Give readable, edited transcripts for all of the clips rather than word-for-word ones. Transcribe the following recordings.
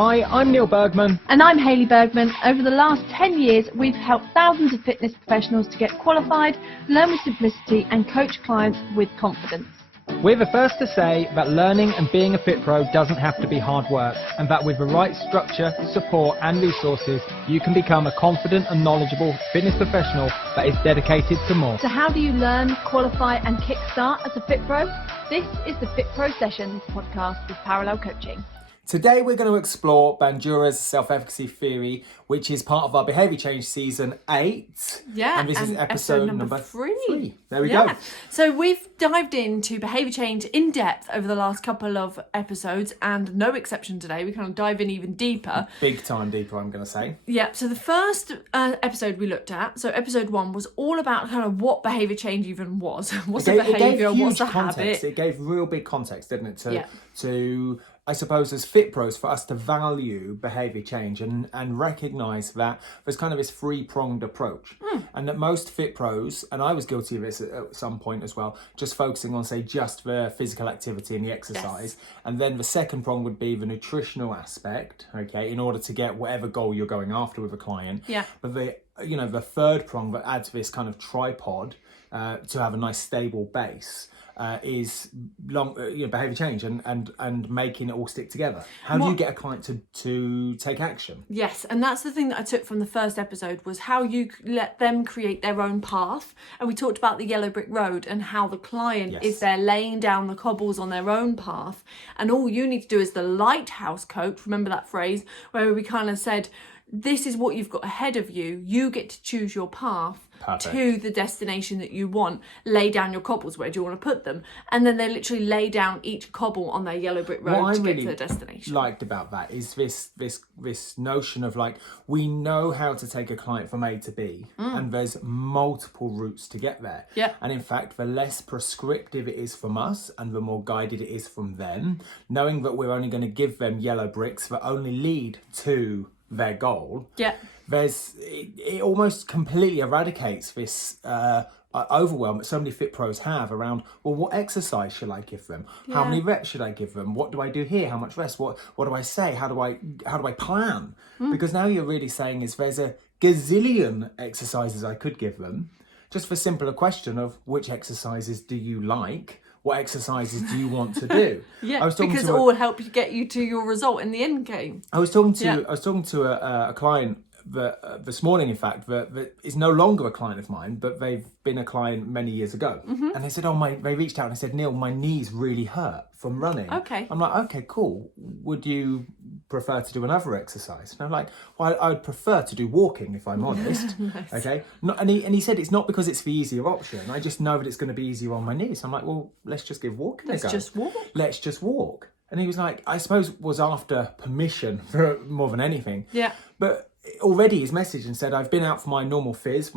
Hi, I'm Neil Bergman. And I'm Hayley Bergman. Over the last 10 years, we've helped thousands of fitness professionals to get qualified, learn with simplicity, and coach clients with confidence. We're the first to say that learning and being a Fit Pro doesn't have to be hard work, and that with the right structure, support and resources, you can become a confident and knowledgeable fitness professional that is dedicated to more. So how do you learn, qualify and kickstart as a Fit Pro? This is the FITPRO Session Podcast with Parallel Coaching. Today we're going to explore Bandura's Self-Efficacy Theory, which is part of our Behaviour Change Season 8. Yeah, and this is episode number 3. There we go. So we've dived into behaviour change in depth over the last couple of episodes, and no exception today. We kind of dive in even deeper. Big time deeper, I'm going to say. Yeah, so the first episode we looked at, so episode 1 was all about kind of what behaviour change even was. What's a behaviour, what's a habit? It gave real big context, didn't it, to I suppose, as Fit Pros, for us to value behaviour change and recognise that there's kind of this three-pronged approach. And that most Fit Pros, and I was guilty of this at some point as well, just focusing on, say, just the physical activity and the exercise. Yes. And then the second prong would be the nutritional aspect, okay, in order to get whatever goal you're going after with a client. Yeah. But the third prong that adds this kind of tripod to have a nice stable base is behaviour change and making it all stick together. How do you get a client to take action? Yes, and that's the thing that I took from the first episode, was how you let them create their own path. And we talked about the yellow brick road and how the client is there laying down the cobbles on their own path, and all you need to do is the lighthouse coach. Remember that phrase where we kind of said, this is what you've got ahead of you. You get to choose your path. Perfect. To the destination that you want. Lay down your cobbles. Where do you want to put them? And then they literally lay down each cobble on their yellow brick road to get to the destination. What I really liked about that is this notion of, like, we know how to take a client from A to B, and there's multiple routes to get there. Yeah. And in fact, the less prescriptive it is from us and the more guided it is from them, knowing that we're only going to give them yellow bricks that only lead to their goal. Yeah. It almost completely eradicates this overwhelm that so many Fit Pros have around, well, what exercise should I give them? How many reps should I give them? What do I do here? How much rest? What do I say? How do I plan? Because now you're really saying is there's a gazillion exercises I could give them, just for simpler question of which exercises do you like? What exercises do you want to do? Because it all help you get you to your result in the end game. I was talking to a client this morning, in fact, that is no longer a client of mine, but they've been a client many years ago. And they said, they reached out and they said, Neil, my knees really hurt from running. Okay. I'm like, okay, cool. Would you prefer to do another exercise? And I'm like, well, I would prefer to do walking, if I'm honest. Nice. Okay. And he said, it's not because it's the easier option. I just know that it's going to be easier on my knees. I'm like, well, let's just give walking a go. Let's just walk. And he was like, I suppose was after permission for more than anything. Yeah. But already his message and said, I've been out for my normal phys,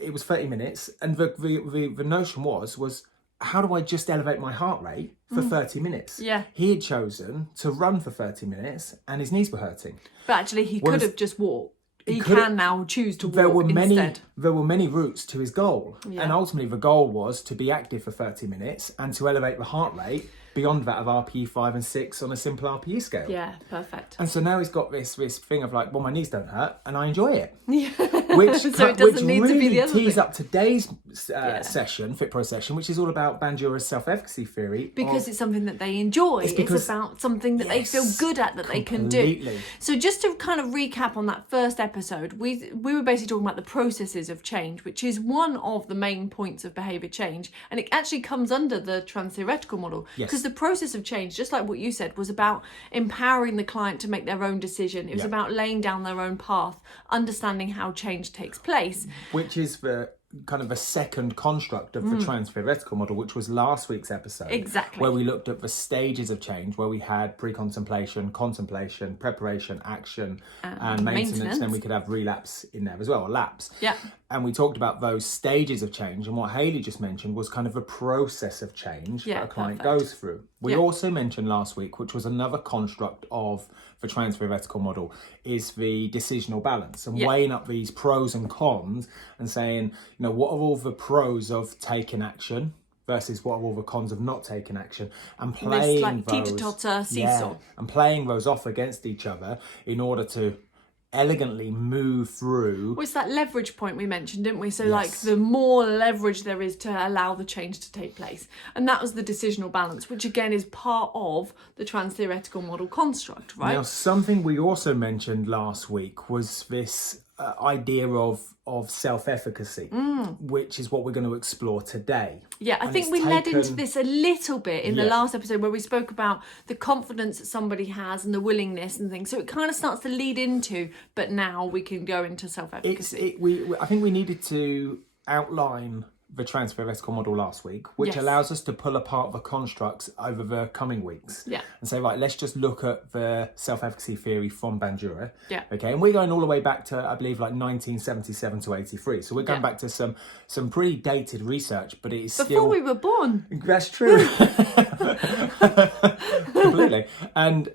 it was 30 minutes. And the notion was, how do I just elevate my heart rate for 30 minutes? Yeah. He had chosen to run for 30 minutes and his knees were hurting. But actually he could have just walked. He can now choose to walk instead. There were many routes to his goal. Yeah. And ultimately the goal was to be active for 30 minutes and to elevate the heart rate beyond that of RPE 5 and 6 on a simple RPE scale. Yeah, perfect. And so now he's got this thing of like, well, my knees don't hurt and I enjoy it. Yeah. Which so it doesn't need really to be the other tees thing. up today's session, FITPRO Session, which is all about Bandura's self-efficacy theory. Because it's something that they enjoy. It's about something that they feel good at, that they can do. So just to kind of recap on that first episode, we were basically talking about the processes of change, which is one of the main points of behaviour change. And it actually comes under the transtheoretical model. Because the process of change, just like what you said, was about empowering the client to make their own decision. It was about laying down their own path, understanding how change takes place. Which is the kind of a second construct of the transtheoretical model, which was last week's episode. Exactly. Where we looked at the stages of change, where we had pre-contemplation, contemplation, preparation, action, and maintenance. Then we could have relapse in there as well, or lapse. Yeah. And we talked about those stages of change, and what Hayley just mentioned was kind of a process of change that a client goes through. We also mentioned last week, which was another construct of the transtheoretical model, is the decisional balance, and weighing up these pros and cons and saying, what are all the pros of taking action versus what are all the cons of not taking action, and This playing like those teeter-totter seesaw. and playing those off against each other in order to elegantly move through. Well, it's that leverage point we mentioned, didn't we? So like the more leverage there is to allow the change to take place. And that was the decisional balance, which again is part of the transtheoretical model construct, right? Now, something we also mentioned last week was this idea of self-efficacy, which is what we're going to explore today. Yeah, I think we led into this a little bit in the last episode where we spoke about the confidence that somebody has and the willingness and things. So it kind of starts to lead into, but now we can go into self-efficacy. I think we needed to outline the transtheoretical model last week, which allows us to pull apart the constructs over the coming weeks. Yeah. And say, right, let's just look at the self-efficacy theory from Bandura. Yeah. Okay, and we're going all the way back to, I believe, like 1977 to 83. So we're going back to some pretty dated research, but it is Before still... we were born. That's true. Completely.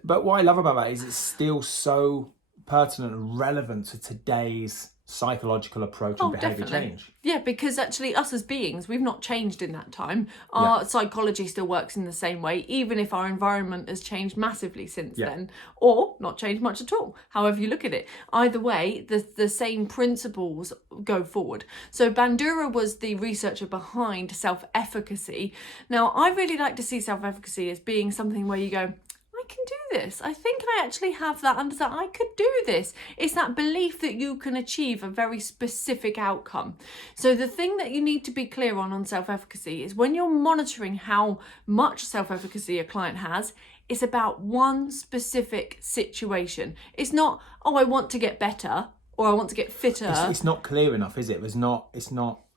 But what I love about that is it's still so pertinent and relevant to today's psychological approach and behaviour change. Yeah, because actually us as beings, we've not changed in that time. Our psychology still works in the same way, even if our environment has changed massively since then, or not changed much at all, however you look at it. Either way, the same principles go forward. So Bandura was the researcher behind self-efficacy. Now, I really like to see self-efficacy as being something where you go, I can do this. I think I actually have that understanding. I could do this. It's that belief that you can achieve a very specific outcome. So the thing that you need to be clear on self-efficacy is when you're monitoring how much self-efficacy a client has, it's about one specific situation. It's not, oh, I want to get better or I want to get fitter. It's not clear enough, is it? It's not.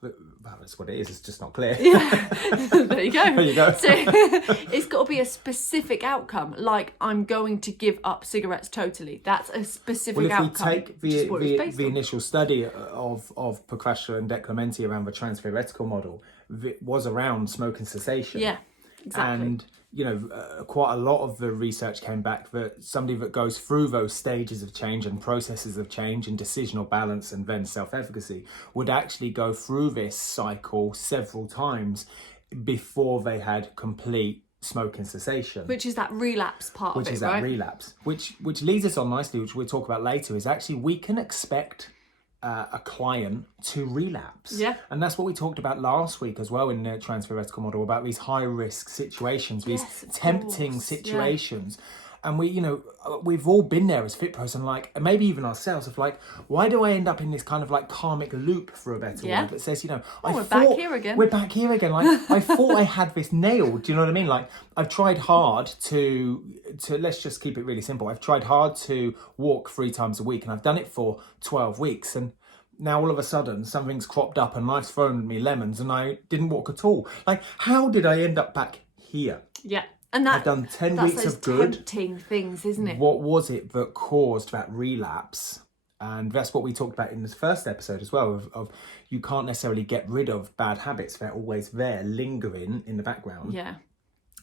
Well, that's what it is. It's just not clear. Yeah. There you go. There you go. So it's got to be a specific outcome. Like, I'm going to give up cigarettes totally. That's a specific outcome. Well, if we take the initial study of Procrastia and Declementi around the transtheoretical model, it was around smoking cessation. Yeah, exactly. And quite a lot of the research came back that somebody that goes through those stages of change and processes of change and decisional balance and then self-efficacy would actually go through this cycle several times before they had complete smoking cessation. Which is that relapse part of it, right? Which is that relapse. Which leads us on nicely, which we'll talk about later, is actually we can expect a client to relapse. Yeah. And that's what we talked about last week as well in the transtheoretical model, about these high risk situations, these tempting situations. And we've all been there as FITPROs, and maybe even ourselves, of like, why do I end up in this kind of like karmic loop, for a better word, that says, we're back here again. We're back here again. Like, I thought I had this nailed. Do you know what I mean? Like, I've tried hard to let's just keep it really simple. I've tried hard to walk 3 times a week, and I've done it for 12 weeks. And now all of a sudden something's cropped up and life's thrown me lemons and I didn't walk at all. Like, how did I end up back here? Yeah. And I've done 10 weeks of good. Tempting things, isn't it? What was it that caused that relapse? And that's what we talked about in this first episode as well, of you can't necessarily get rid of bad habits. They're always there, lingering in the background. Yeah.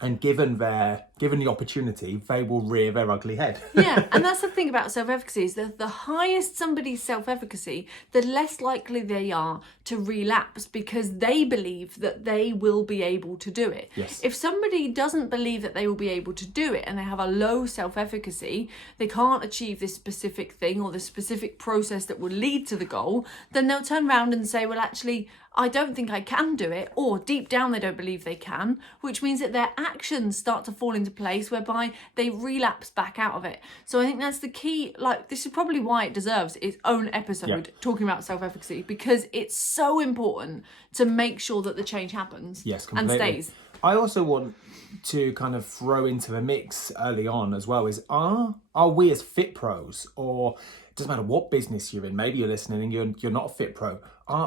And given the opportunity, they will rear their ugly head. Yeah, and that's the thing about self-efficacy, is that the highest somebody's self-efficacy, the less likely they are to relapse, because they believe that they will be able to do it. Yes. If somebody doesn't believe that they will be able to do it and they have a low self-efficacy, they can't achieve this specific thing or this specific process that will lead to the goal, then they'll turn around and say, well, actually, I don't think I can do it, or deep down they don't believe they can, which means that their actions start to fall into place whereby they relapse back out of it. So I think that's the key. Like, this is probably why it deserves its own episode talking about self-efficacy, because it's so important to make sure that the change happens and stays. I also want to kind of throw into the mix early on as well is, are we as FITPROs, or it doesn't matter what business you're in, maybe you're listening and you're not a FITPRO,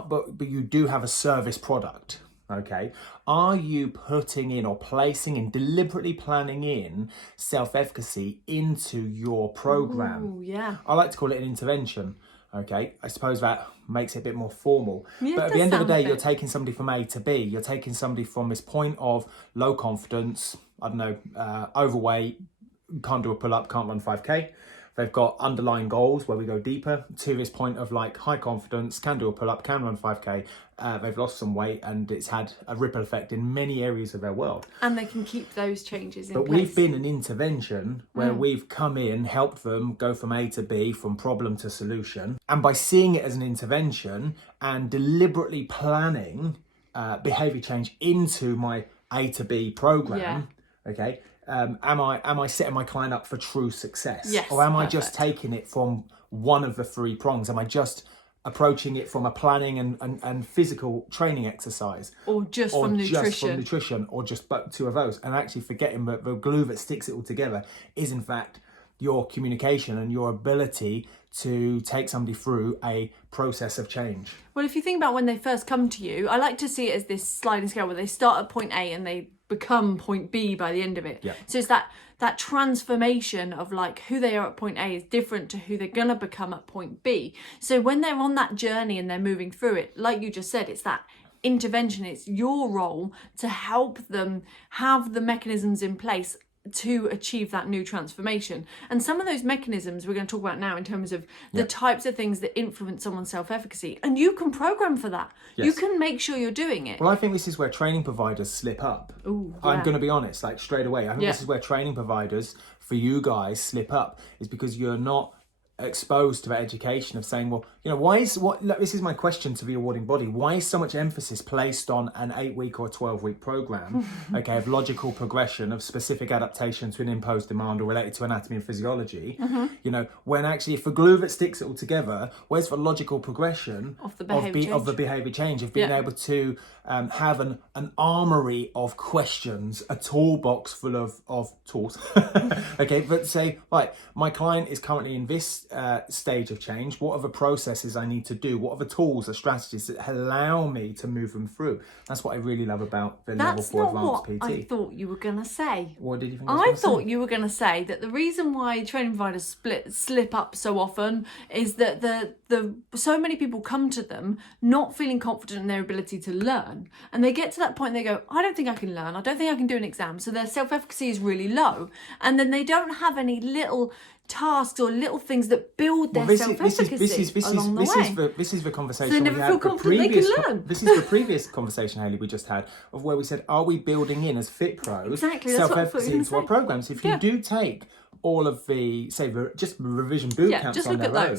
but you do have a service product, okay? Are you putting in or placing in, deliberately planning in self-efficacy into your program? Ooh, yeah. I like to call it an intervention, okay? I suppose that makes it a bit more formal. Yeah, but at the end of the day, you're taking somebody from A to B. You're taking somebody from this point of low confidence, I don't know, overweight, can't do a pull-up, can't run 5K, They've got underlying goals where we go deeper to this point of like high confidence, can do a pull-up, can run 5K. They've lost some weight and it's had a ripple effect in many areas of their world. And they can keep those changes in place. But we've been an intervention where we've come in, helped them go from A to B, from problem to solution. And by seeing it as an intervention and deliberately planning behaviour change into my A to B program, okay, am I setting my client up for true success? Yes, or am I just taking it from one of the three prongs? Am I just approaching it from a planning and physical training exercise, or just from nutrition, or just two of those, and actually forgetting that the glue that sticks it all together is in fact your communication and your ability to take somebody through a process of change. Well, if you think about when they first come to you, I like to see it as this sliding scale where they start at point A and they become point B by the end of it. Yeah. So it's that transformation of like who they are at point A is different to who they're going to become at point B. So when they're on that journey and they're moving through it, like you just said, it's that intervention. It's your role to help them have the mechanisms in place to achieve that new transformation. And some of those mechanisms we're going to talk about now in terms of the types of things that influence someone's self-efficacy. And you can program for that. Yes. You can make sure you're doing it. Well, I think this is where training providers slip up. Ooh, I'm going to be honest, like straight away. I think this is where training providers for you guys slip up, is because you're not exposed to that education of saying, well, you know, this is my question to the awarding body, why is so much emphasis placed on an 8-week or 12-week program, okay, of logical progression of specific adaptation to an imposed demand or related to anatomy and physiology, you know, when actually if the glue that sticks it all together, where's the logical progression of the behaviour change, of being able to have an armory of questions, a toolbox full of tools, okay, but say, right, my client is currently in this stage of change. What are the processes I need to do? What are the tools, the strategies that allow me to move them through? That's what I really love about the Level 4 Advanced PT. I thought you were going to say. What did you think I thought you were going to say that the reason why training providers slip up so often is that so many people come to them not feeling confident in their ability to learn, and they get to that point and they go, I don't think I can learn, I don't think I can do an exam, so their self-efficacy is really low, and then they don't have any little tasks or little things that build their self-efficacy along the way. This is the conversation so they never feel confident they can learn. This is the previous conversation, Haley, we just had, of where we said, are we building in as FITPROs self-efficacy into our programs? If you do take all of the, say, just revision boot camps on their own,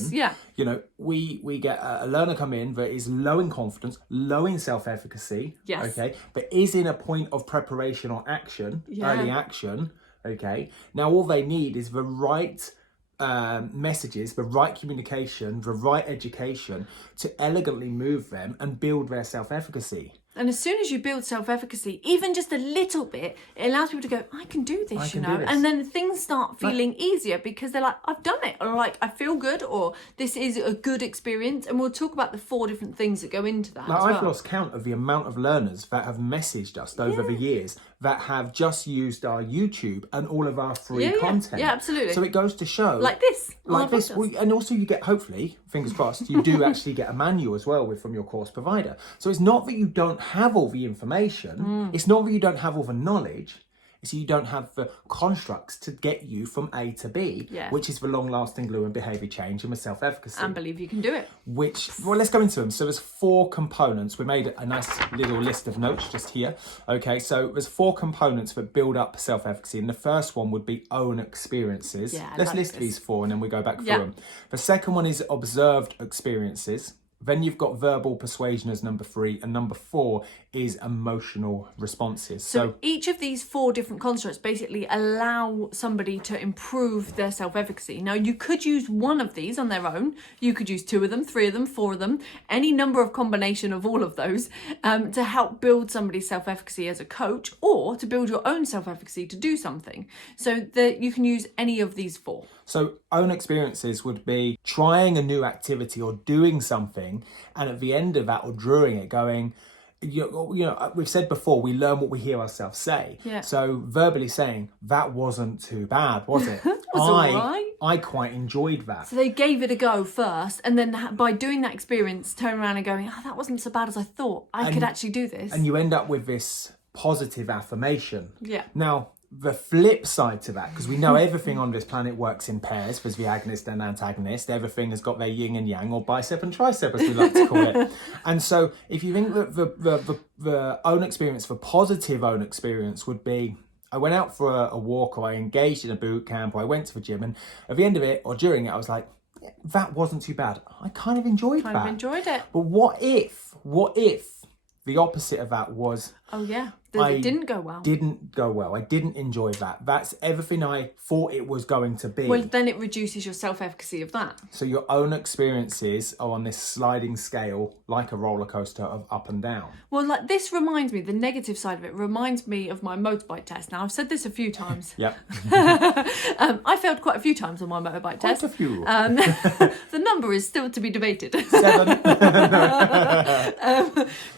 you know, we get a learner come in that is low in confidence, low in self-efficacy, okay, but is in a point of preparation or action, early action, okay. Now all they need is the right messages, the right communication, the right education to elegantly move them and build their self-efficacy. And as soon as you build self-efficacy, even just a little bit, it allows people to go, I can do this, you know. And then things start feeling easier because they're like, I've done it, or like, I feel good, or this is a good experience. And we'll talk about the 4 different things that go into that. Now, I've lost count of the amount of learners that have messaged us over the years that have just used our YouTube and all of our free content. Yeah, absolutely. So it goes to show. Like this. Like this. Well, and also you get, hopefully, fingers crossed, you do actually get a manual as well from your course provider. So it's not that you don't have all the information. It's not that you don't have all the knowledge. It's you don't have the constructs to get you from A to B, which is the long-lasting glue and behaviour change and the self-efficacy. And believe you can do it. Well, let's go into them. So there's 4 components. We made a nice little list of notes just here. Okay, so there's 4 components that build up self-efficacy. And the first one would be own experiences. Let's list these 4 and then we go back through them. The second one is observed experiences. Then you've got verbal persuasion as number 3, and number 4 is emotional responses. So each of these 4 different constructs basically allow somebody to improve their self-efficacy. Now, you could use one of these on their own. You could use 2 of them, 3 of them, 4 of them, any number of combination of all of those to help build somebody's self-efficacy as a coach, or to build your own self-efficacy to do something. So that you can use any of these 4. So own experiences would be trying a new activity or doing something, and at the end of that or during it going, you know, we've said before, we learn what we hear ourselves say. So verbally saying, that wasn't too bad, was it? I quite enjoyed that. So they gave it a go first, and then by doing that experience, turn around and going, oh, that wasn't so bad as I thought. I could actually do this. And you end up with this positive affirmation. Now, the flip side to that, because we know everything on this planet works in pairs, there's the agonist and antagonist, everything has got their yin and yang, or bicep and tricep as we like to call it. And so if you think that the own experience, the positive own experience would be, I went out for a walk, or I engaged in a boot camp, or I went to the gym, and at the end of it or during it I was like, yeah, that wasn't too bad, I kind of enjoyed that. Enjoyed it. But what if the opposite of that was, it didn't go well. I didn't enjoy that. That's everything I thought it was going to be. Well, then it reduces your self-efficacy of that. So your own experiences are on this sliding scale, like a roller coaster of up and down. Well, like this reminds me, the negative side of it reminds me of my motorbike test. Now, I've said this a few times. Yep. I failed quite a few times on my motorbike test. Quite a few. The number is still to be debated. 7.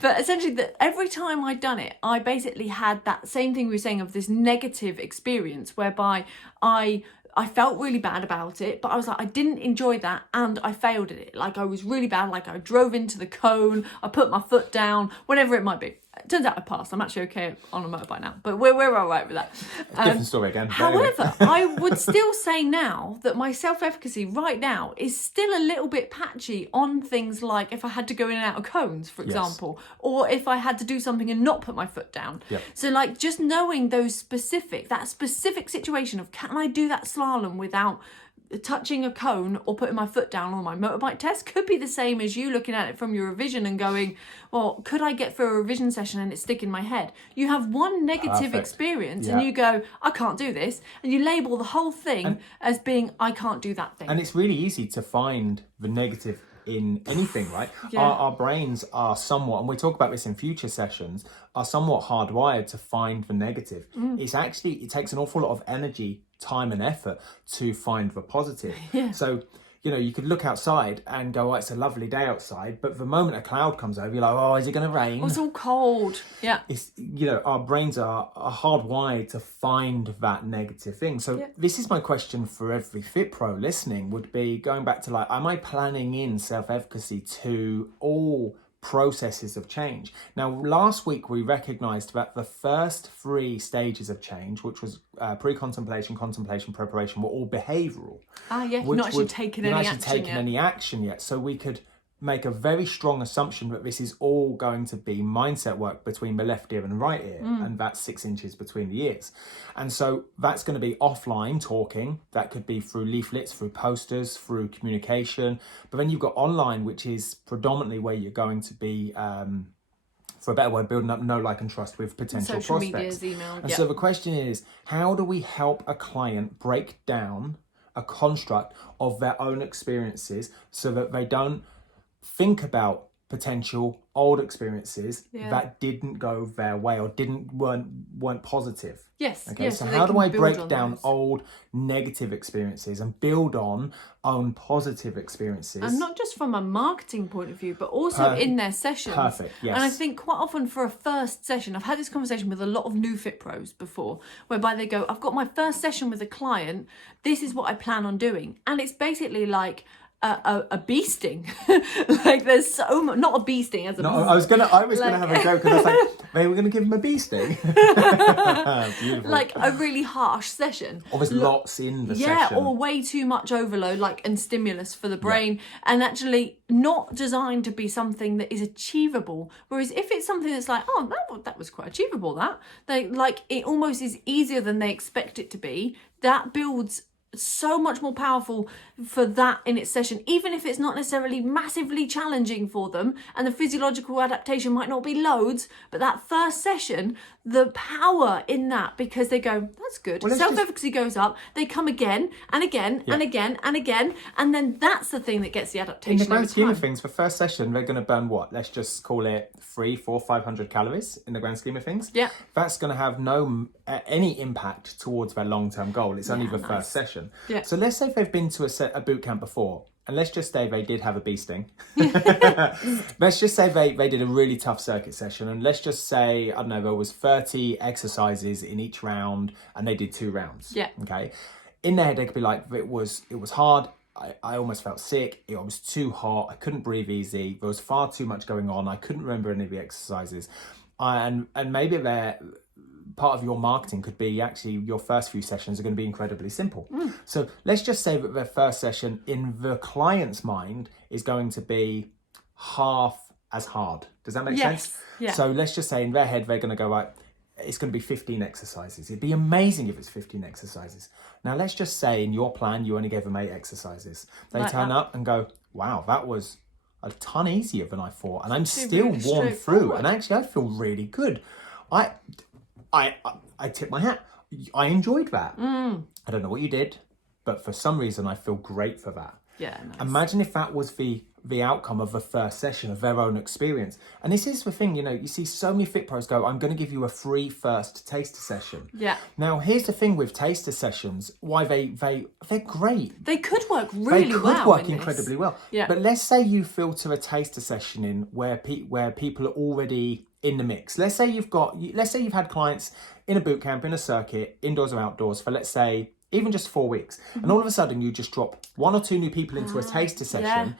But essentially, every time I'd done it, I basically had that same thing we were saying of this negative experience whereby I felt really bad about it, but I was like, I didn't enjoy that and I failed at it. Like I was really bad, like I drove into the cone, I put my foot down, whatever it might be. It turns out I passed. I'm actually okay on a motorbike now, but we're all right with that. Different story again. However, I would still say now that my self-efficacy right now is still a little bit patchy on things like if I had to go in and out of cones, for example, or if I had to do something and not put my foot down. Yep. So like just knowing that specific situation of can I do that slalom without touching a cone or putting my foot down on my motorbike test could be the same as you looking at it from your revision and going, well, could I get through a revision session and it stick in my head? You have one negative experience and you go, I can't do this. And you label the whole thing as being, I can't do that thing. And it's really easy to find the negative in anything, right? Yeah. Our brains are somewhat, and we talk about this in future sessions, are somewhat hardwired to find the negative. It takes an awful lot of energy, time and effort to find the positive. So you could look outside and go, oh, it's a lovely day outside, but the moment a cloud comes over, you're like, oh, is it going to rain? Oh, it's all cold. Yeah. It's, our brains are hardwired to find that negative thing. So this is my question for every FITPRO listening, would be going back to am I planning in self-efficacy to all processes of change? Now, last week we recognized that the first 3 stages of change, which was pre-contemplation, contemplation, preparation, were all behavioral. You've not actually taken any action yet. So we could make a very strong assumption that this is all going to be mindset work between the left ear and right ear, and that's 6 inches between the ears. And so that's going to be offline talking. That could be through leaflets, through posters, through communication. But then you've got online, which is predominantly where you're going to be, for a better word, building up know, like, and trust with potential social prospects. Medias, email. And so the question is, how do we help a client break down a construct of their own experiences so that they don't think about potential old experiences that didn't go their way or weren't positive? Yes. Okay. Yes, so so how do I break on down those old negative experiences and build on own positive experiences? And not just from a marketing point of view, but also in their sessions. Perfect. Yes. And I think quite often for a first session, I've had this conversation with a lot of new FITPROs before, whereby they go, I've got my first session with a client. This is what I plan on doing. And it's basically like a beasting. Like there's so much, not a beasting as a no, I was gonna have a joke, and I was like, maybe we're gonna give him a beasting. Beautiful. Like a really harsh session. Or there's lots in the session. Yeah, or way too much overload, and stimulus for the brain, and actually not designed to be something that is achievable. Whereas if it's something that's like, oh, that was quite achievable, it almost is easier than they expect it to be, that builds so much more powerful for that in its session, even if it's not necessarily massively challenging for them and the physiological adaptation might not be loads, but that first session, the power in that, because they go, that's good. Well, self-efficacy goes up, they come again and again and again and again, and then that's the thing that gets the adaptation. In the grand scheme of things, for first session, they're going to burn what? Let's just call it 300, 400, 500 calories in the grand scheme of things. Yeah. That's going to have any impact towards their long-term goal. It's only the first session. Yeah. So let's say they've been to a boot camp before, and let's just say they did have a beasting. Let's just say they did a really tough circuit session, and let's just say, I don't know, there was 30 exercises in each round, and they did 2 rounds. Yeah. Okay. In their head, they could be like, it was hard. I almost felt sick. It was too hot. I couldn't breathe easy. There was far too much going on. I couldn't remember any of the exercises. And maybe they're part of your marketing could be actually your first few sessions are going to be incredibly simple. So let's just say that the first session in the client's mind is going to be half as hard. Does that make sense? Yeah. So let's just say in their head, they're going to go, right, it's going to be 15 exercises. It'd be amazing if it's 15 exercises. Now, let's just say in your plan, you only gave them 8 exercises. They turn up and go, wow, that was a ton easier than I thought. And I'm still really worn through. And actually, I feel really good. I tip my hat. I enjoyed that. I don't know what you did, but for some reason, I feel great for that. Yeah, nice. Imagine if that was the outcome of the first session, of their own experience. And this is the thing, you see so many fit pros go, I'm going to give you a free first taster session. Yeah. Now, here's the thing with taster sessions, why they're great. They could work really well. They could work incredibly well. Yeah. But let's say you filter a taster session in where people are already in the mix. Let's say you've had clients in a boot camp, in a circuit, indoors or outdoors, for let's say even just 4 weeks, and all of a sudden you just drop 1 or 2 new people into a taster session. Yeah.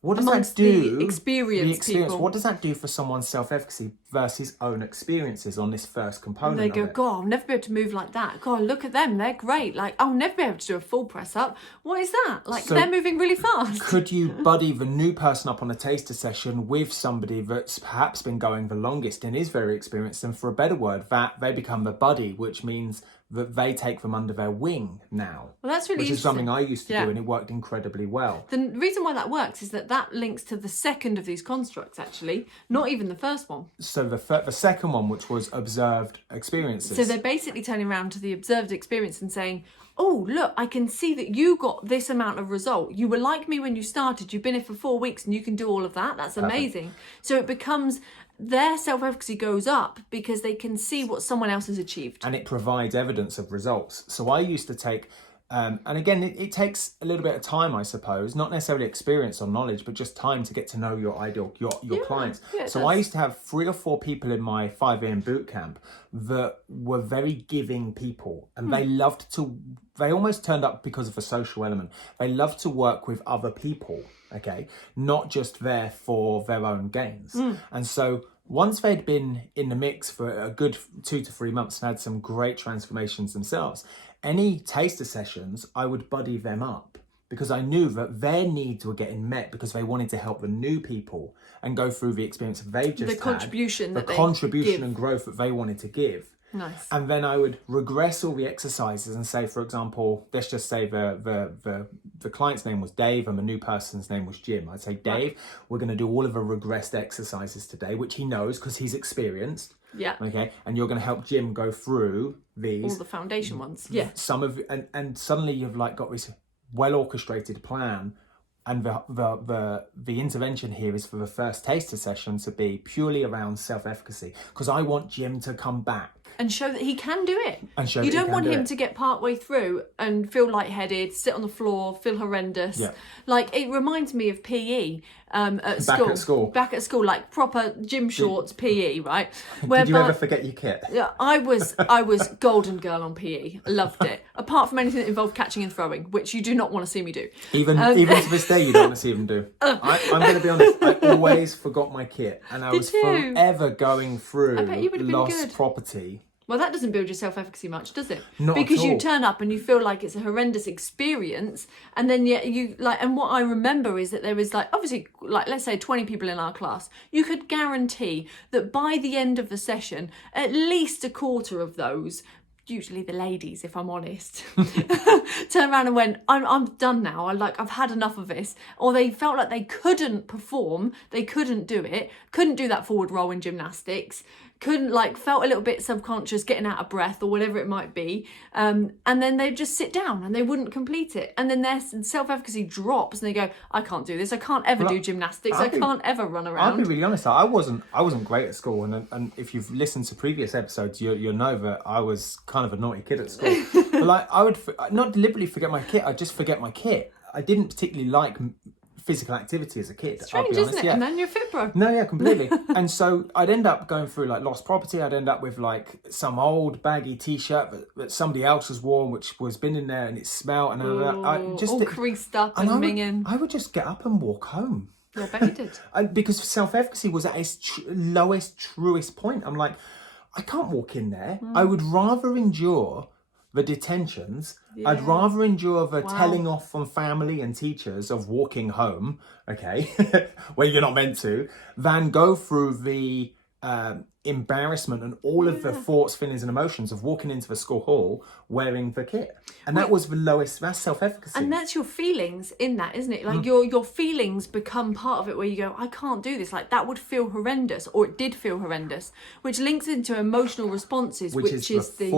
What does Amongst that do? the experienced people. What does that do for someone's self-efficacy versus own experiences on this first component? They go, of it? God, I'll never be able to move like that. God, look at them, they're great. Like, I'll never be able to do a full press up. What is that? Like, So they're moving really fast. Could you buddy the new person up on a taster session with somebody that's perhaps been going the longest and is very experienced, and for a better word, that they become the buddy, which means that they take them under their wing now. Well, that's really Which is something I used to Yeah. do, and it worked incredibly well. The reason why that works is that links to the second of these constructs, actually, not even the first one. So the second one, which was observed experiences. So they're basically turning around to the observed experience and saying, oh, look, I can see that you got this amount of result. You were like me when you started. You've been here for 4 weeks and you can do all of that. That's amazing. So it becomes, their self-efficacy goes up because they can see what someone else has achieved. And it provides evidence of results. So I used to take, and again, it takes a little bit of time, I suppose, not necessarily experience or knowledge, but just time to get to know your ideal, your clients. Yeah, so I used to have 3 or 4 people in my 5 AM boot camp that were very giving people, and they almost turned up because of the social element. They loved to work with other people, okay, not just there for their own gains. And so once they'd been in the mix for a good 2 to 3 months and had some great transformations themselves, any taster sessions, I would buddy them up because I knew that their needs were getting met because they wanted to help the new people and go through the experience they've just had. The contribution and growth that they wanted to give. Nice. And then I would regress all the exercises and say, for example, let's just say the client's name was Dave and the new person's name was Jim. I'd say, Dave, we're going to do all of the regressed exercises today, which he knows because he's experienced. Yeah. Okay. And you're going to help Jim go through these. All the foundation ones. Yeah. Some of and suddenly you've like got this well orchestrated plan. And the intervention here is for the first taster session to be purely around self-efficacy because I want Jim to come back. And show that he can do it. And show you that he don't can want do him it. to get part way through and feel lightheaded, sit on the floor, feel horrendous. Yeah. Like, it reminds me of PE at school. Back at school, like proper gym shorts PE, right? Did you ever forget your kit? Yeah, I was golden girl on PE. I loved it. Apart from anything that involved catching and throwing, which you do not want to see me do. Even to this day, you don't want to see them do. I'm going to be honest. I always forgot my kit, and I was forever going through lost property. Well, that doesn't build your self-efficacy much, does it? Not because at all. You turn up and you feel like it's a horrendous experience, and then you like. And what I remember is that there was like, obviously, like let's say 20 people in our class. You could guarantee that by the end of the session, at least a quarter of those, usually the ladies, if I'm honest, turned around and went, I'm done now. I've had enough of this. Or they felt like they couldn't perform, they couldn't do it, couldn't do that forward roll in gymnastics, felt a little bit subconscious, getting out of breath or whatever it might be. And then they'd just sit down and they wouldn't complete it. And then their self-efficacy drops and they go, I can't do this. I can't ever do gymnastics. I can't ever run around. I'll be really honest. I wasn't great at school. And if you've listened to previous episodes, you'll know that I was kind of a naughty kid at school. But like, I would not deliberately forget my kit. I'd just forget my kit. I didn't particularly like physical activity as a kid. Strange, I'll be honest. isn't it? Yeah. And then you're FITPRO. No, yeah, completely. And so I'd end up going through like lost property. I'd end up with like some old baggy t-shirt that somebody else has worn, which was been in there and it smelled. And all creased up and minging. I would just get up and walk home. Yeah, I bet you did. Because self-efficacy was at its lowest, truest point. I'm like, I can't walk in there. I would rather endure the detentions. I'd rather endure the telling off from family and teachers of walking home, okay, where you're not meant to, than go through the embarrassment and all of the thoughts, feelings and emotions of walking into the school hall wearing the kit. And that was the lowest, that's self-efficacy. And that's your feelings in that, isn't it? Like your feelings become part of it, where you go, I can't do this. Like that would feel horrendous, or it did feel horrendous, which links into emotional responses, which is the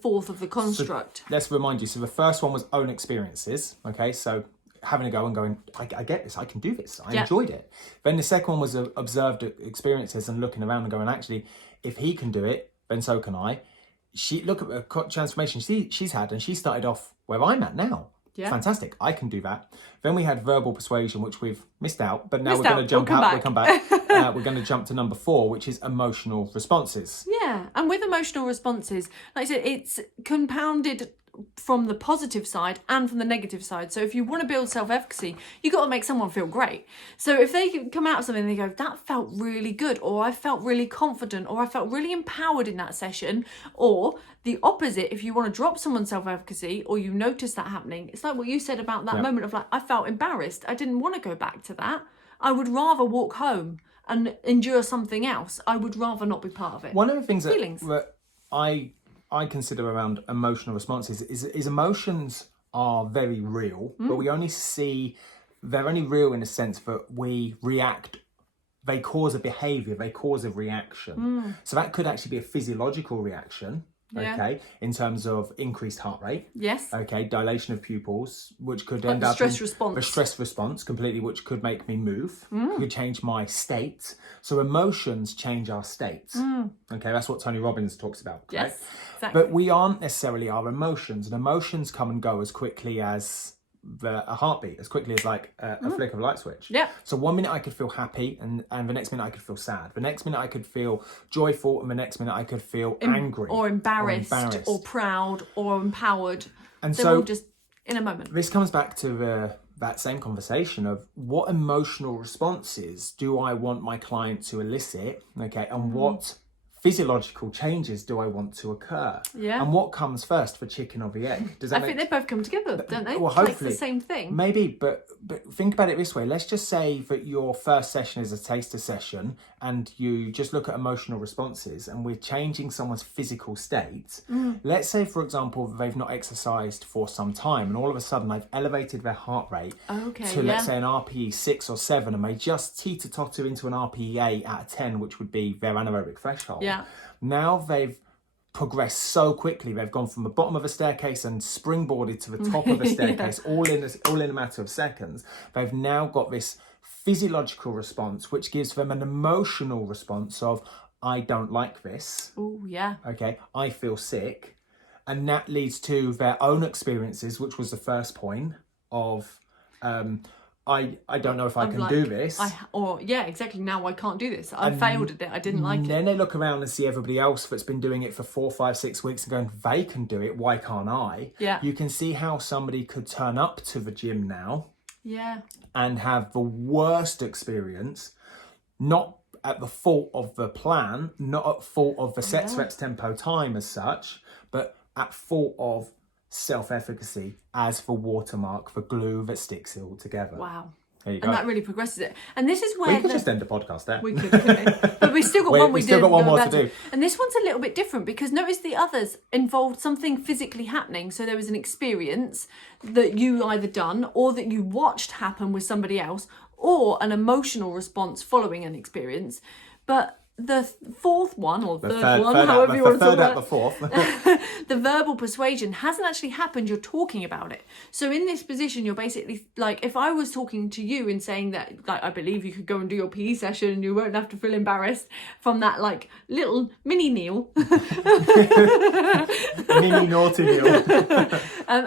fourth of the construct. So let's remind you. So the first one was own experiences. Okay, so having a go and going, I get this, I can do this, I enjoyed it. Then the second one was observed experiences and looking around and going, actually, if he can do it, then so can I. Look at the transformation she's had, and she started off where I'm at now. Yeah. Fantastic, I can do that. Then we had verbal persuasion, which we've missed out, but now we're going to jump out. We'll come back. We're going to jump to number 4, which is emotional responses. Yeah, and with emotional responses, like I said, it's compounded from the positive side and from the negative side. So if you want to build self-efficacy, you got to make someone feel great. So if they come out of something and they go, that felt really good, or I felt really confident, or I felt really empowered in that session, or the opposite, if you want to drop someone's self-efficacy or you notice that happening, it's like what you said about that moment of like, I felt embarrassed. I didn't want to go back to that. I would rather walk home and endure something else. I would rather not be part of it. One of the things that I consider around emotional responses is emotions are very real, but they're only real in the sense that we react. They cause a behavior, they cause a reaction. So that could actually be a physiological reaction, okay, in terms of increased heart rate. Yes. Okay, dilation of pupils, which could like end up stress response. A stress response completely, which could make me move, could change my state. So emotions change our states. Okay, that's what Tony Robbins talks about. Yes, exactly. But we aren't necessarily our emotions, and emotions come and go as quickly as a heartbeat, as quickly as like a flick of a light switch. Yeah. So one minute I could feel happy, and the next minute I could feel sad. The next minute I could feel joyful, and the next minute I could feel angry, or embarrassed, or proud, or empowered. And they're all just in a moment. This comes back to that same conversation of what emotional responses do I want my client to elicit, okay, and what physiological changes do I want to occur? Yeah. And what comes first, the chicken or the egg? I think they both come together, don't they? Well, hopefully. It's the same thing. Maybe, but think about it this way. Let's just say that your first session is a taster session and you just look at emotional responses and we're changing someone's physical state. Let's say, for example, they've not exercised for some time and all of a sudden I've elevated their heart rate to, let's say, an RPE 6 or 7, and they just teeter-totter into an RPE 8 out of 10, which would be their anaerobic threshold. Yeah. Now they've progressed so quickly. They've gone from the bottom of a staircase and springboarded to the top of a staircase, all in a matter of seconds. They've now got this physiological response, which gives them an emotional response of, I don't like this. Oh, yeah. Okay, I feel sick. And that leads to their own experiences, which was the first point of, I don't know if I can do this. Exactly. Now I can't do this. I failed at it. I didn't like it. Then they look around and see everybody else that's been doing it for 4, 5, 6 weeks and going, they can do it. Why can't I? Yeah. You can see how somebody could turn up to the gym now. Yeah. And have the worst experience, not at the fault of the plan, not at fault of the sets, reps, tempo, time as such, but at fault of self-efficacy as the watermark, the glue that sticks it all together. Wow. There you go. And that really progresses it. And this is where we could just end the podcast there. We could, couldn't we? But we've still got one. We've still got one more to do. And this one's a little bit different because notice the others involved something physically happening. So there was an experience that you either done or that you watched happen with somebody else, or an emotional response following an experience. But the fourth one, or third one, however you want to talk about it, the fourth. the verbal persuasion hasn't actually happened. You're talking about it. So in this position, you're basically like, if I was talking to you and saying that, like, I believe you could go and do your PE session and you won't have to feel embarrassed from that, like, little mini Neil. Mini naughty Neil.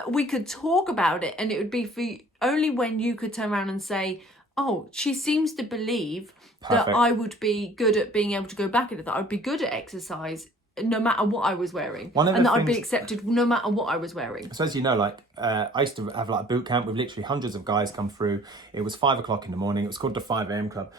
We could talk about it, and it would be for only when you could turn around and say, oh, she seems to believe that I would be good at being able to go back into that. I would be good at exercise no matter what I was wearing. And that I'd be accepted no matter what I was wearing. So as you know, like, I used to have like a boot camp with literally hundreds of guys come through. It was 5 o'clock in the morning. It was called the 5 a.m. club.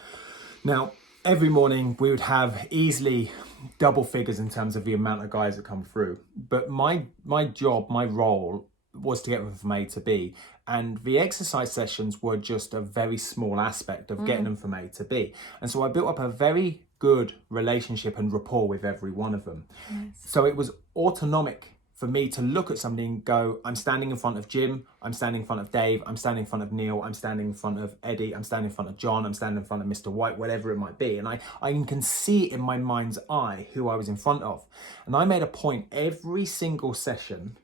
Now, every morning we would have easily double figures in terms of the amount of guys that come through. But my job, my role was to get them from A to B. And the exercise sessions were just a very small aspect of getting them from A to B. And so I built up a very good relationship and rapport with every one of them. Nice. So it was autonomic for me to look at somebody and go, I'm standing in front of Jim, I'm standing in front of Dave, I'm standing in front of Neil, I'm standing in front of Eddie, I'm standing in front of John, I'm standing in front of Mr. White, whatever it might be. And I can see it in my mind's eye who I was in front of. And I made a point every single session,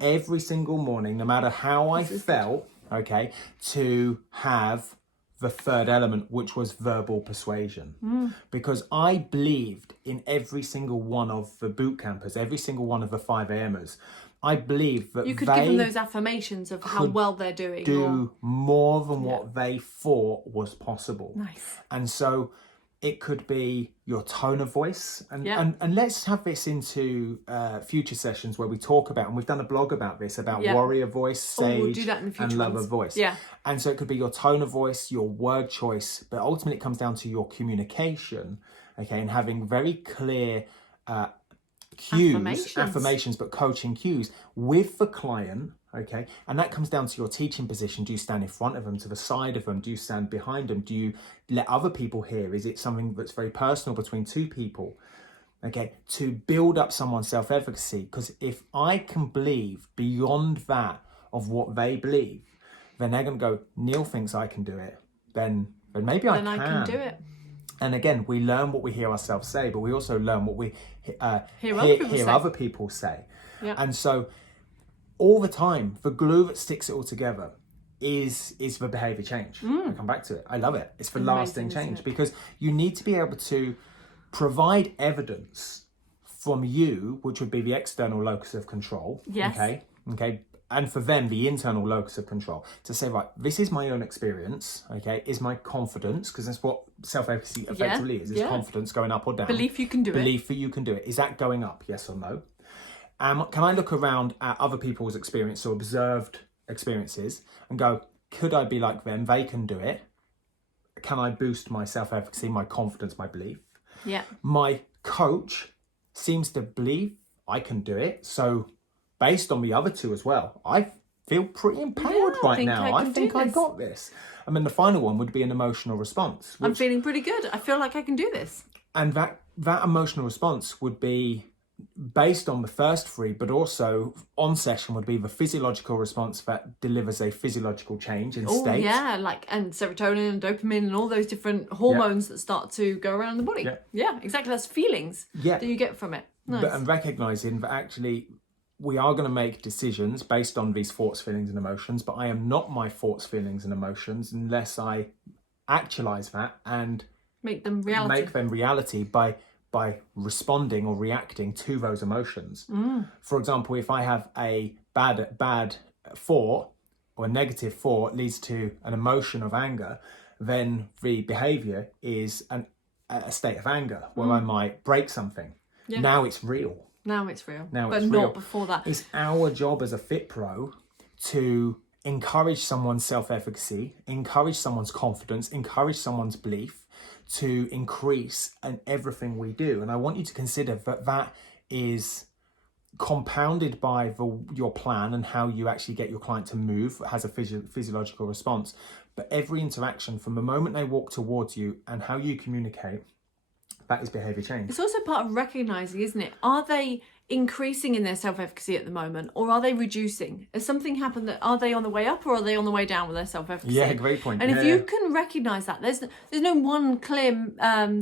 every single morning, no matter how I felt, okay, to have the third element, which was verbal persuasion. Because I believed in every single one of the boot campers, every single one of the 5 a.m.ers. I believe that you could give them those affirmations of how well they're doing. Do more than what they thought was possible. Nice. And so it could be your tone of voice. And let's have this into future sessions where we talk about, and we've done a blog about this, about warrior voice, sage, we'll do that in the future and lover ones. voice. Yeah. And so it could be your tone of voice, your word choice, but ultimately it comes down to your communication, okay, and having very clear cues, affirmations, but coaching cues with the client, okay? And that comes down to your teaching position. Do you stand in front of them, to the side of them? Do you stand behind them? Do you let other people hear? Is it something that's very personal between 2 people? Okay, to build up someone's self-efficacy. Because if I can believe beyond that of what they believe, then they're going to go, Neil thinks I can do it. Then maybe I can do it. And again, we learn what we hear ourselves say, but we also learn what we hear other people say. Yeah. And so all the time, the glue that sticks it all together is the behaviour change. I'll come back to it. I love it. It's the lasting change, because you need to be able to provide evidence from you, which would be the external locus of control. Yes. Okay. And for them, the internal locus of control, to say, right, this is my own experience, okay, is my confidence, because that's what self-efficacy effectively is confidence going up or down. Belief you can do it. Belief that you can do it. Is that going up, yes or no? Can I look around at other people's experience or observed experiences and go, could I be like them? They can do it. Can I boost my self-efficacy, my confidence, my belief? Yeah. My coach seems to believe I can do it. So based on the other 2 as well, I feel pretty empowered right now. I think I got this. And then the final one would be an emotional response. I'm feeling pretty good. I feel like I can do this. And that emotional response would be based on the first 3, but also on session would be the physiological response that delivers a physiological change in state. Oh yeah, and serotonin and dopamine and all those different hormones that start to go around the body. Yeah, exactly. That's feelings that you get from it. Nice. And recognizing that actually we are going to make decisions based on these thoughts, feelings and emotions, but I am not my thoughts, feelings and emotions unless I actualize that and make them reality by responding or reacting to those emotions. For example, if I have a bad thought or a negative thought leads to an emotion of anger, then the behavior is a state of anger where I might break something. Yeah. Now it's real. But not before that. It's our job as a FITPRO to encourage someone's self-efficacy, encourage someone's confidence, encourage someone's belief, to increase in everything we do. And I want you to consider that is compounded by your plan and how you actually get your client to move, has a physiological response. But every interaction from the moment they walk towards you and how you communicate, that is behaviour change. It's also part of recognising, isn't it? Are they increasing in their self-efficacy at the moment, or are they reducing? Has something happened that, are they on the way up or are they on the way down with their self-efficacy? Yeah, great point. And if you can recognise that, there's no one clear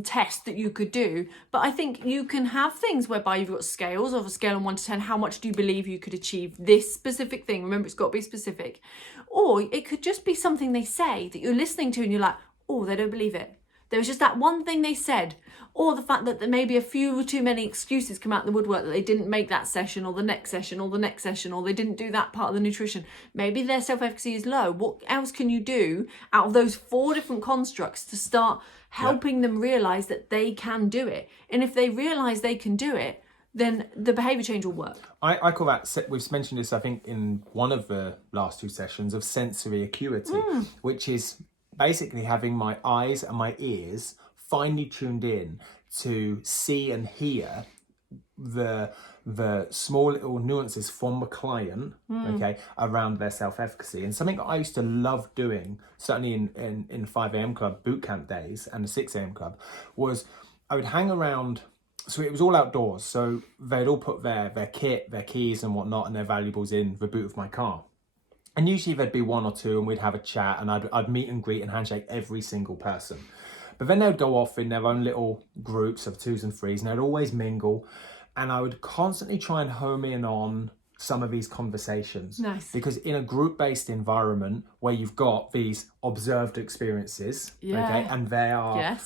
test that you could do, but I think you can have things whereby you've got scales of a scale of 1 to 10. How much do you believe you could achieve this specific thing? Remember, it's got to be specific. Or it could just be something they say that you're listening to and you're like, oh, they don't believe it. There was just that one thing they said, or the fact that there may be a few too many excuses come out in the woodwork that they didn't make that session or the next session or the next session, or they didn't do that part of the nutrition. Maybe their self-efficacy is low. What else can you do out of those 4 different constructs to start helping them realise that they can do it? And if they realise they can do it, then the behaviour change will work. I call that, we've mentioned this, I think, in one of the last 2 sessions, of sensory acuity, which is basically having my eyes and my ears finely tuned in to see and hear the small little nuances from the client, okay, around their self-efficacy. And something that I used to love doing, certainly in 5 a.m. club boot camp days and the 6 a.m. club, was I would hang around. So it was all outdoors. So they'd all put their kit, their keys and whatnot, and their valuables in the boot of my car. And usually there'd be one or two, and we'd have a chat, and I'd meet and greet and handshake every single person. But then they'd go off in their own little groups of 2s and 3s, and they'd always mingle. And I would constantly try and home in on some of these conversations. Nice. Because in a group-based environment where you've got these observed experiences, okay, and they are,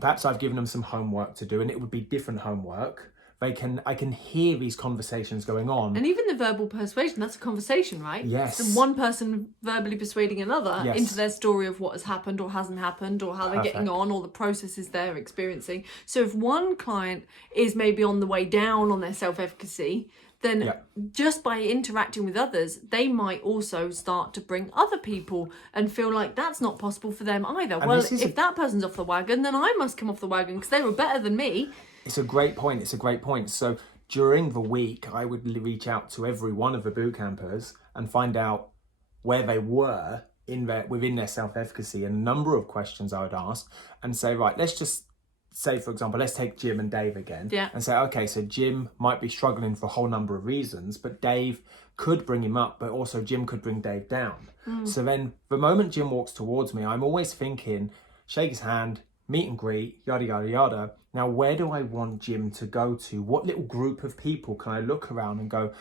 perhaps I've given them some homework to do, and it would be different homework. I can hear these conversations going on. And even the verbal persuasion, that's a conversation, right? Yes. So one person verbally persuading another into their story of what has happened or hasn't happened, or how they're getting on, or the processes they're experiencing. So if one client is maybe on the way down on their self-efficacy, then just by interacting with others, they might also start to bring other people and feel like that's not possible for them either. And well, if that person's off the wagon, then I must come off the wagon because they were better than me. It's a great point. So during the week, I would reach out to every one of the boot campers and find out where they were within their self-efficacy, and a number of questions I would ask and say, right, let's just say, for example, let's take Jim and Dave again and say, okay, so Jim might be struggling for a whole number of reasons, but Dave could bring him up, but also Jim could bring Dave down. So then the moment Jim walks towards me, I'm always thinking, shake his hand, meet and greet, yada, yada, yada. Now, where do I want Jim to go to? What little group of people can I look around and go,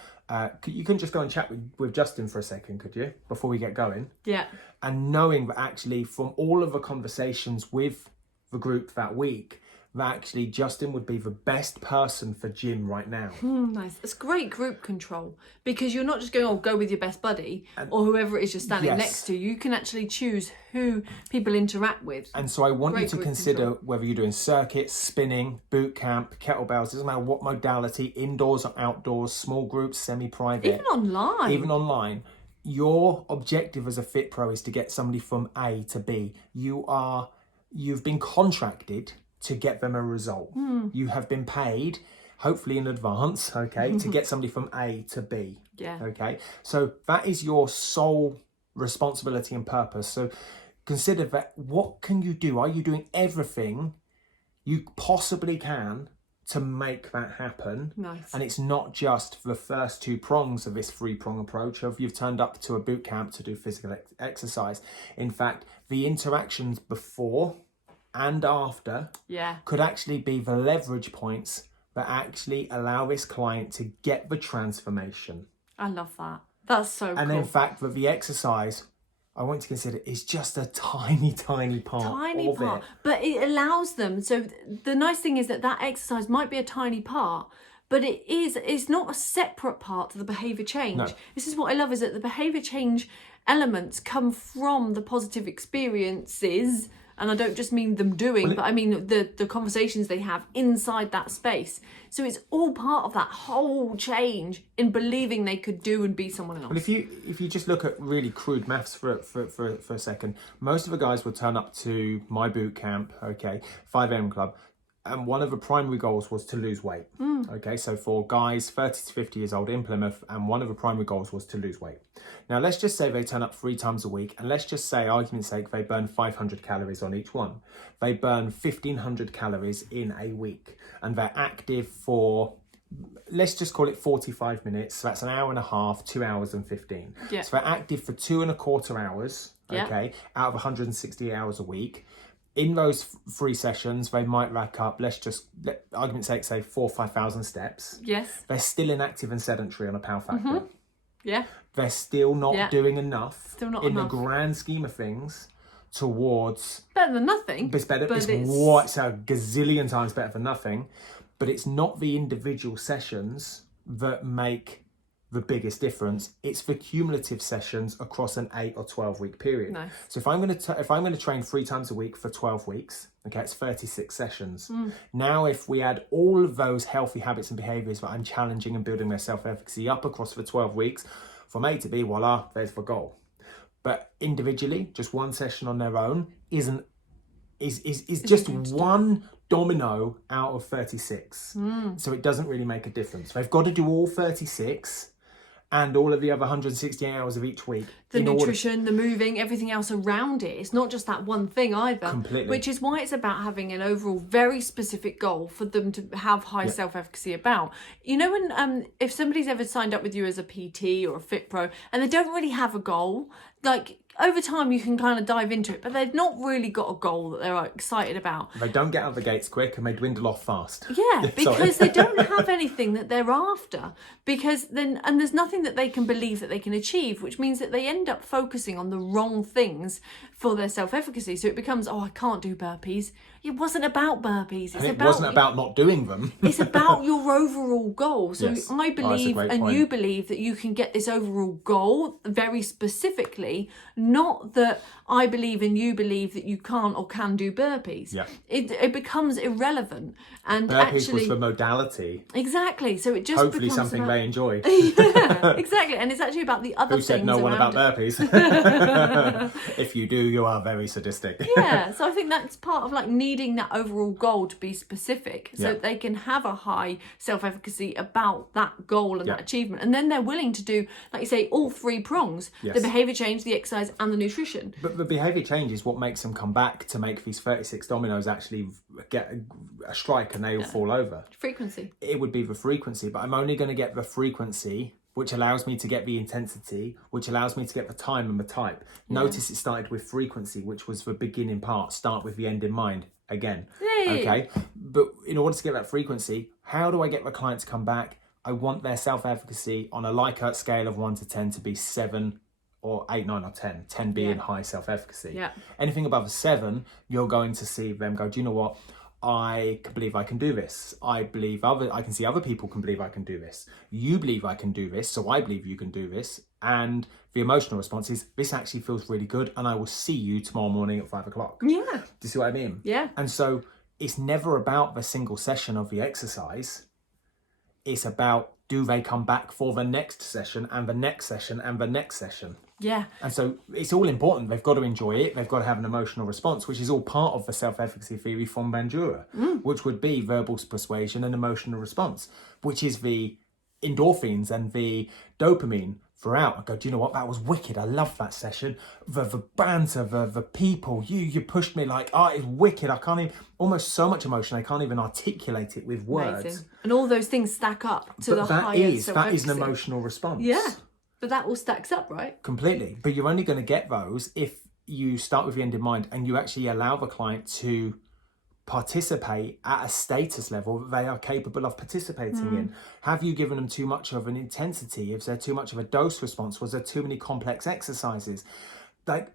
you can just go and chat with Justin for a second, could you, before we get going? Yeah. And knowing that actually from all of the conversations with the group that week, that actually Justin would be the best person for Jim right now. Nice. It's great group control, because you're not just going, go with your best buddy or whoever it is you're standing next to. You can actually choose who people interact with. And so I want you to consider whether you're doing circuits, spinning, boot camp, kettlebells, doesn't matter what modality, indoors or outdoors, small groups, semi-private. Even online. Your objective as a Fit Pro is to get somebody from A to B. You've been contracted to get them a result. You have been paid, hopefully in advance, okay, to get somebody from A to B. Okay, so that is your sole responsibility and purpose. So consider that. What can you do? Are you doing everything you possibly can to make that happen? Nice. And it's not just the first 2 prongs of this 3-prong approach of you've turned up to a boot camp to do physical exercise. In fact, the interactions before and after could actually be the leverage points that actually allow this client to get the transformation. I love that. That's so cool. And in fact, that the exercise I want to consider is just a tiny part of it. But it allows them. So the nice thing is that exercise might be a tiny part, but it's not a separate part to the behaviour change. No. This is what I love, is that the behaviour change elements come from the positive experiences. And I don't just mean them doing, but I mean the conversations they have inside that space. So it's all part of that whole change in believing they could do and be someone else. Well, if you just look at really crude maths for a second, most of the guys would turn up to my boot camp, 5 a.m. club, and one of the primary goals was to lose weight. Okay, so for guys 30 to 50 years old in Plymouth, and one of the primary goals was to lose weight. Now, let's just say they turn up 3 times a week, and let's just say, argument's sake, they burn 500 calories on each one. They burn 1,500 calories in a week, and they're active for, let's just call it 45 minutes. So that's an hour and a half, 2 hours and 15. Yeah. So they're active for 2.25 hours, out of 160 hours a week. In those 3 sessions, they might rack up, argument's sake, say 4,000 or 5,000 steps. Yes. They're still inactive and sedentary on a power factor. Yeah. They're still not doing enough the grand scheme of things towards... Better than nothing. It's better. It's a gazillion times better than nothing. But it's not the individual sessions that make the biggest difference. It's the cumulative sessions across an 8 or 12 week period. Nice. So if I'm going to train 3 times a week for 12 weeks, it's 36 sessions. Now, if we add all of those healthy habits and behaviors that I'm challenging and building their self-efficacy up across the 12 weeks, from A to B, voila, there's the goal. But individually, just one session on their own isn't is just one domino out of 36. So it doesn't really make a difference. They've got to do all 36 and all of the other 168 hours of each week. The nutrition, the moving, everything else around it. It's not just that one thing either. Completely. Which is why it's about having an overall very specific goal for them to have high self-efficacy about. You know, when if somebody's ever signed up with you as a PT or a FITPRO and they don't really have a goal, like over time you can kind of dive into it, but they've not really got a goal that they're excited about. They don't get out of the gates quick and they dwindle off fast. Yeah, because they don't have anything that they're after. Because then, and there's nothing that they can believe that they can achieve, which means that they end up focusing on the wrong things for their self-efficacy. So it becomes, oh, I can't do burpees. It wasn't about burpees. It wasn't about not doing them. It's about your overall goal. So Yes. I believe, and point. you believe, that you can get this overall goal very specifically, not that I believe and you believe that you can't or can do burpees. Yeah. It becomes irrelevant. And Burpees actually, was for modality. Exactly. So it just Hopefully becomes something about, they enjoyed. yeah, exactly. And it's actually about the other Who things said no one around about it. burpees? If you do, you are very sadistic. Yeah, so I think that's part of like needing that overall goal to be specific so Yeah. they can have a high self-efficacy about that goal and that achievement. And then they're willing to do, like you say, all three prongs, Yes. the behaviour change, the exercise and the nutrition. But the behaviour change is what makes them come back to make these 36 dominoes actually get a strike and they all fall over. Frequency. It would be the frequency, but I'm only going to get the frequency, which allows me to get the intensity, which allows me to get the time and the type. Notice it started with frequency, which was the beginning part. Start with the end in mind again. Yay. Okay. But in order to get that frequency, how do I get the client to come back? I want their self-efficacy on a Likert scale of 1 to 10 to be 7 or 8, 9 or 10. 10 being high self-efficacy. Yeah. Anything above a 7, you're going to see them go, do you know what? I can believe I can do this. I can see other people can believe I can do this. You believe I can do this, so I believe you can do this. And the emotional response is, this actually feels really good, and I will see you tomorrow morning at 5 o'clock. Yeah. Do you see what I mean? Yeah. And so it's never about the single session of the exercise. It's about, do they come back for the next session and the next session and the next session? Yeah. And so it's all important. They've got to enjoy it. They've got to have an emotional response, which is all part of the self-efficacy theory from Bandura, which would be verbal persuasion and emotional response, which is the endorphins and the dopamine throughout. I go, do you know what? That was wicked. I love that session. The banter, the people, you pushed me like, it's wicked. I can't even, almost so much emotion, I can't even articulate it with words. Amazing. And all those things stack up to But the that higher is self-efficacy. an emotional response. Yeah. But that all stacks up, right? Completely. But you're only going to get those if you start with the end in mind and you actually allow the client to participate at a status level that they are capable of participating in. Have you given them too much of an intensity? Is there too much of a dose response? Was there too many complex exercises? Like,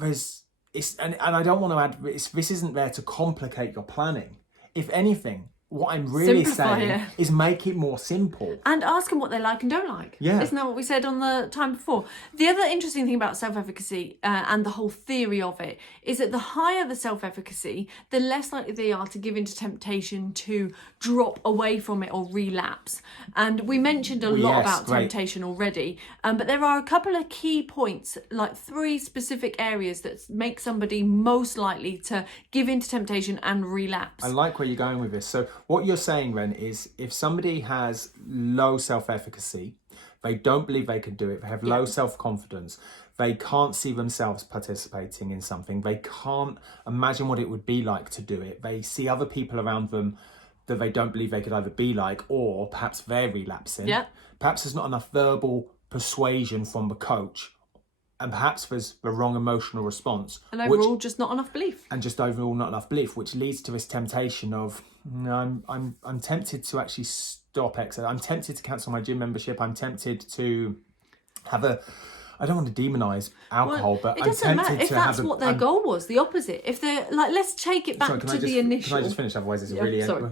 and I don't want to add, this isn't there to complicate your planning. If anything, what I'm really Simplify saying it. is make it more simple. And ask them what they like and don't like. Yeah. Isn't that what we said on the time before? The other interesting thing about self-efficacy and the whole theory of it is that the higher the self-efficacy, the less likely they are to give into temptation to drop away from it or relapse. And we mentioned a lot about temptation already, but there are a couple of key points, like 3 specific areas that make somebody most likely to give into temptation and relapse. I like where you're going with this. So what you're saying, Ren, is if somebody has low self-efficacy, they don't believe they can do it, they have low self-confidence, they can't see themselves participating in something, they can't imagine what it would be like to do it, they see other people around them that they don't believe they could either be like, or perhaps they're relapsing. Perhaps there's not enough verbal persuasion from the coach, and perhaps there's the wrong emotional response. And overall, just not enough belief. And just overall not enough belief, which leads to this temptation of, I'm tempted to actually stop exercise. I'm tempted to cancel my gym membership. I'm tempted to have I don't want to demonize alcohol, but I'm tempted to have it doesn't matter if that's what their goal was, the opposite. If they're like, let's take it back to the initial. Can I just finish? Otherwise, it's really. Sorry.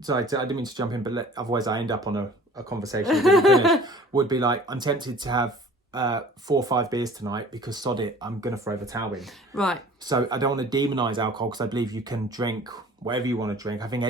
Sorry, I didn't mean to jump in, but otherwise I end up on a conversation that didn't finish. Would be like, I'm tempted to have 4 or 5 beers tonight because sod it, I'm going to throw the towel in. Right. So I don't want to demonize alcohol because I believe you can drink whatever you want to drink. I think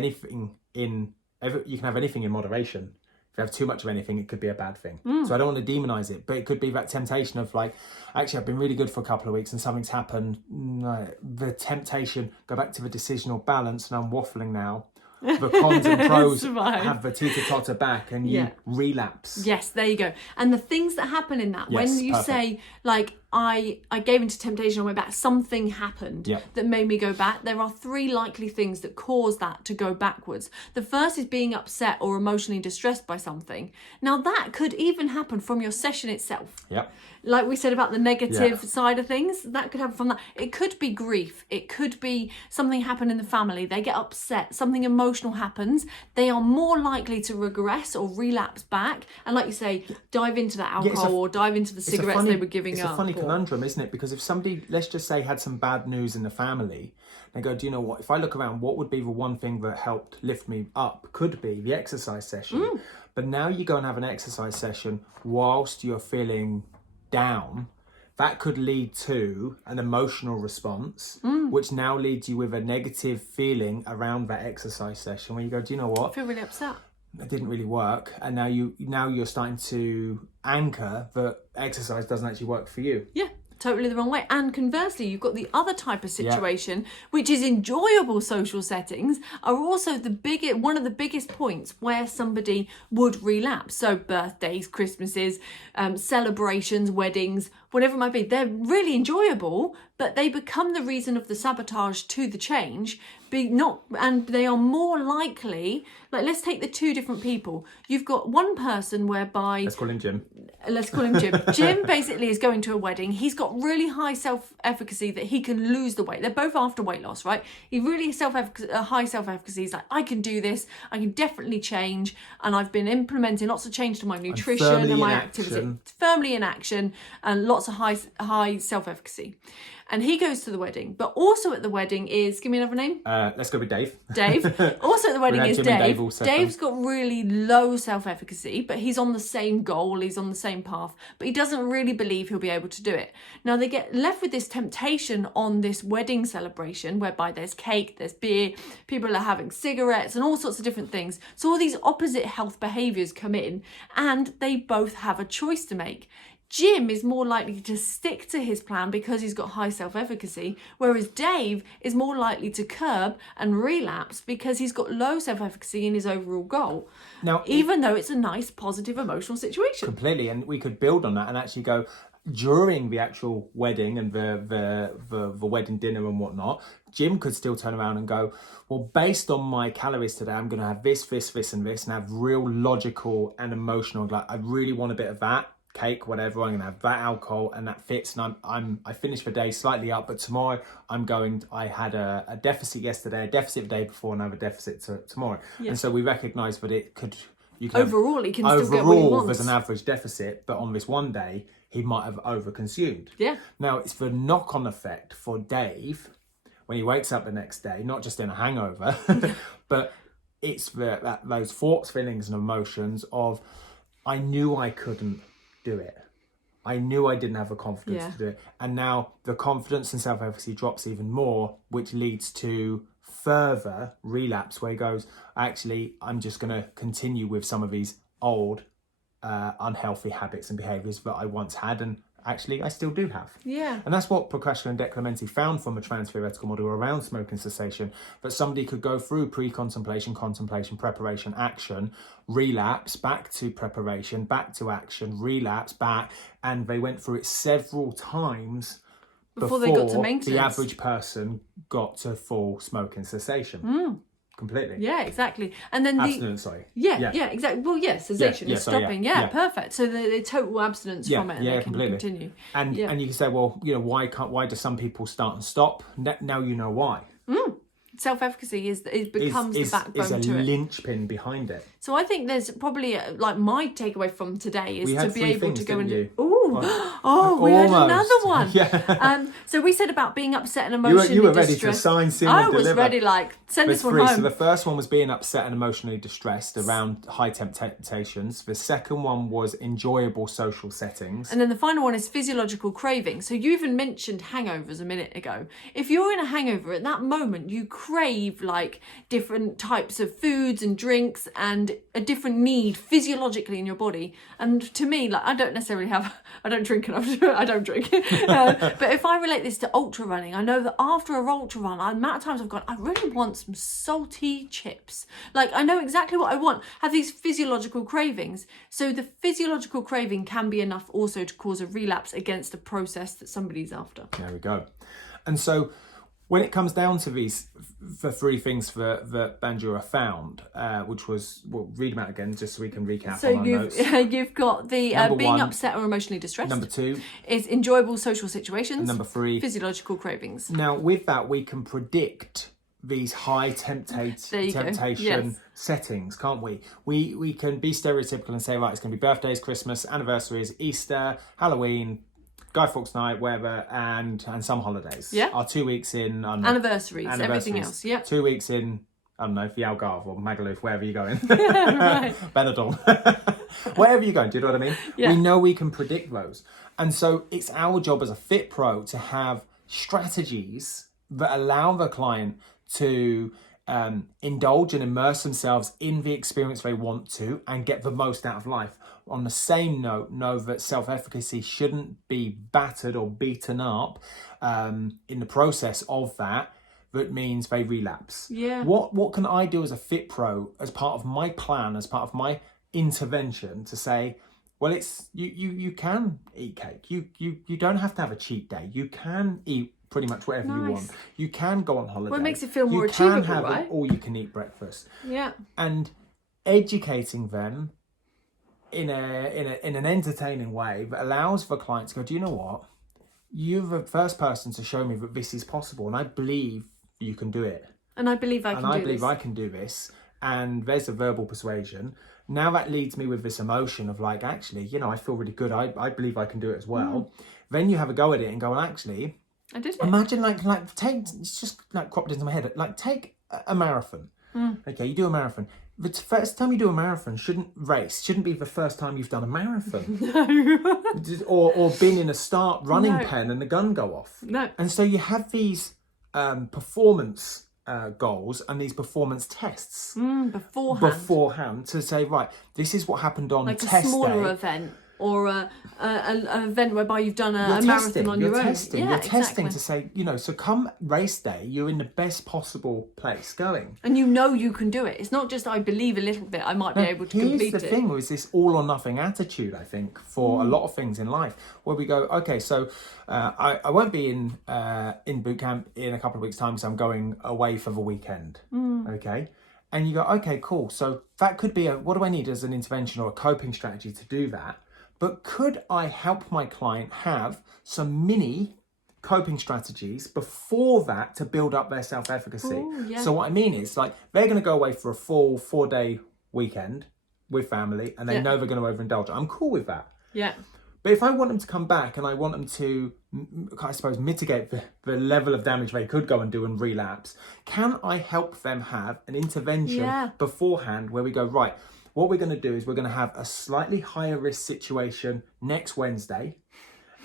you can have anything in moderation. If you have too much of anything, it could be a bad thing. So I don't want to demonize it, but it could be that temptation of like, actually, I've been really good for a couple of weeks and something's happened. No, the temptation, go back to the decisional balance, and I'm waffling now. The cons and pros have the teeter-totter back and you relapse. Yes, there you go. And the things that happen in that, when you say, like, I gave into temptation, I went back, something happened that made me go back. There are 3 likely things that cause that to go backwards. The first is being upset or emotionally distressed by something. Now, that could even happen from your session itself. Yep. Like we said about the negative side of things, that could happen from that. It could be grief. It could be something happened in the family. They get upset. Something emotional happens. They are more likely to regress or relapse back. And like you say, dive into that alcohol or dive into the cigarettes they were giving up. It's a funny conundrum, isn't it? Because if somebody, let's just say, had some bad news in the family, they go, do you know what? If I look around, what would be the one thing that helped lift me up? Could be the exercise session. But now you go and have an exercise session whilst you're feeling down, that could lead to an emotional response, which now leads you with a negative feeling around that exercise session where you go, do you know what? I feel really upset. It didn't really work. And now you're starting to anchor that exercise doesn't actually work for you. Yeah. Totally the wrong way. And conversely, you've got the other type of situation, which is enjoyable social settings are also one of the biggest points where somebody would relapse. So birthdays, Christmases, celebrations, weddings, whatever it might be, they're really enjoyable, but they become the reason of the sabotage to the change. And they are more likely, like, let's take the 2 different people. You've got one person whereby... Let's call him Jim. Jim basically is going to a wedding. He's got really high self-efficacy that he can lose the weight. They're both after weight loss, right? He really high self-efficacy. He's like, I can do this. I can definitely change. And I've been implementing lots of change to my nutrition and my activity. Firmly in action and lots of high self-efficacy. And he goes to the wedding. But also at the wedding is, give me another name. Let's go with Dave. Dave. Also at the wedding is Dave. Dave's got really low self-efficacy, but he's on the same goal. He's on the same path, but he doesn't really believe he'll be able to do it. Now they get left with this temptation on this wedding celebration whereby there's cake, there's beer, people are having cigarettes and all sorts of different things. So all these opposite health behaviours come in and they both have a choice to make. Jim is more likely to stick to his plan because he's got high self-efficacy, whereas Dave is more likely to curb and relapse because he's got low self-efficacy in his overall goal. Now, even though it's a nice, positive, emotional situation. Completely, and we could build on that and actually go, during the actual wedding and the wedding dinner and whatnot, Jim could still turn around and go, well, based on my calories today, I'm going to have this, and have real logical and emotional, like, I really want a bit of that. Cake, whatever, I'm gonna have that alcohol and that fits, and I finished the day slightly up, but tomorrow I had a deficit yesterday, a deficit the day before, and I have a deficit tomorrow. And so we recognise that he can overall he can still get what he wants. There's an average deficit, but on this one day he might have overconsumed. Now it's the knock-on effect for Dave when he wakes up the next day, not just in a hangover, but it's those thoughts, feelings and emotions of, I knew I couldn't do it. I knew I didn't have the confidence to do it. And now the confidence and self-efficacy drops even more, which leads to further relapse where he goes, actually, I'm just going to continue with some of these old unhealthy habits and behaviours that I once had and actually I still do have. And that's what Procrastina and De Clementi found from a transtheoretical model around smoking cessation, that somebody could go through pre-contemplation, contemplation, preparation, action, relapse, back to preparation, back to action, relapse, back, and they went through it several times before they got to maintenance. The average person got to full smoking cessation. Completely. Yeah, exactly. And then abstinence, sorry. Yeah, exactly. Well, cessation is stopping. Yeah, perfect. So the total abstinence from it, and they can continue. And you can say, well, why do some people start and stop? Now you know why. Self-efficacy becomes the backbone to it. Is a linchpin behind it. So I think there's probably my takeaway from today is to be able to go and do. We had another one. Yeah. So we said about being upset and emotionally You were ready distressed. to sign, seal, I and was deliver. ready, like, send There's this one three. home. So the first one was being upset and emotionally distressed around high temptations. The second one was enjoyable social settings. And then the final one is physiological craving. So you even mentioned hangovers a minute ago. If you're in a hangover, at that moment, you crave like different types of foods and drinks and a different need physiologically in your body. And to me, like, I don't drink enough. I don't drink. But if I relate this to ultra running, I know that after a ultra run, the amount of times I've gone, I really want some salty chips. Like, I know exactly what I want. Have these physiological cravings. So the physiological craving can be enough also to cause a relapse against a process that somebody's after. There we go. And so when it comes down to these, the three things that Bandura found, which was, we'll read them out again just so we can recap on our notes. You've got the being one, upset or emotionally distressed. Number 2 is enjoyable social situations. And number 3, physiological cravings. Now, with that, we can predict these high temptation settings, can't we? We can be stereotypical and say, right, it's going to be birthdays, Christmas, anniversaries, Easter, Halloween, Guy Fawkes Night, whatever, and some holidays. Yeah. Our 2 weeks in... Anniversaries, everything else, yeah. 2 weeks in, I don't know, for Algarve or Magaluf, wherever you're going. Right. Benidorm. Wherever you're going, do you know what I mean? Yeah. We know we can predict those. And so it's our job as a FITPRO to have strategies that allow the client to indulge and immerse themselves in the experience they want to and get the most out of life. On the same note, know that self-efficacy shouldn't be battered or beaten up in the process of that. That means they relapse. Yeah. What can I do as a FITPRO, as part of my plan, as part of my intervention, to say, well, it's you can eat cake. You don't have to have a cheat day. You can eat pretty much whatever you want. You can go on holiday. Well, it makes it feel more achievable, You can have right? an all-you-can-eat breakfast. Yeah. And educating them in an entertaining way that allows the client to go, do you know what? You're the first person to show me that this is possible, and I believe you can do it. And I believe I can do this. And there's a verbal persuasion. Now that leads me with this emotion of like, actually, I feel really good. I believe I can do it as well. Then you have a go at it and go, well, actually, I did it. Imagine take, it's just like cropped into my head, like take a marathon. Okay, you do a marathon. The first time you do a marathon shouldn't be the first time you've done a marathon. No. or been in a start running pen and the gun go off. No. And so you have these performance goals and these performance tests beforehand to say, right, this is what happened on like test a smaller day. event. Or an event whereby you've done a marathon on your own. You're testing to say, so come race day, you're in the best possible place going. And you can do it. It's not just I believe a little bit, I might be able to complete it. Here's the thing, is this all or nothing attitude, I think, for a lot of things in life, where we go, okay, so I won't be in boot camp in a couple of weeks' time because I'm going away for the weekend, okay? And you go, okay, cool. So that could be what do I need as an intervention or a coping strategy to do that? But could I help my client have some mini coping strategies before that to build up their self-efficacy? Ooh, yeah. So what I mean is, like, they're going to go away for a full 4-day weekend with family and they know they're going to overindulge. I'm cool with that. Yeah. But if I want them to come back and I want them to, I suppose, mitigate the level of damage they could go and do and relapse, can I help them have an intervention beforehand where we go, right, what we're going to do is we're going to have a slightly higher risk situation next Wednesday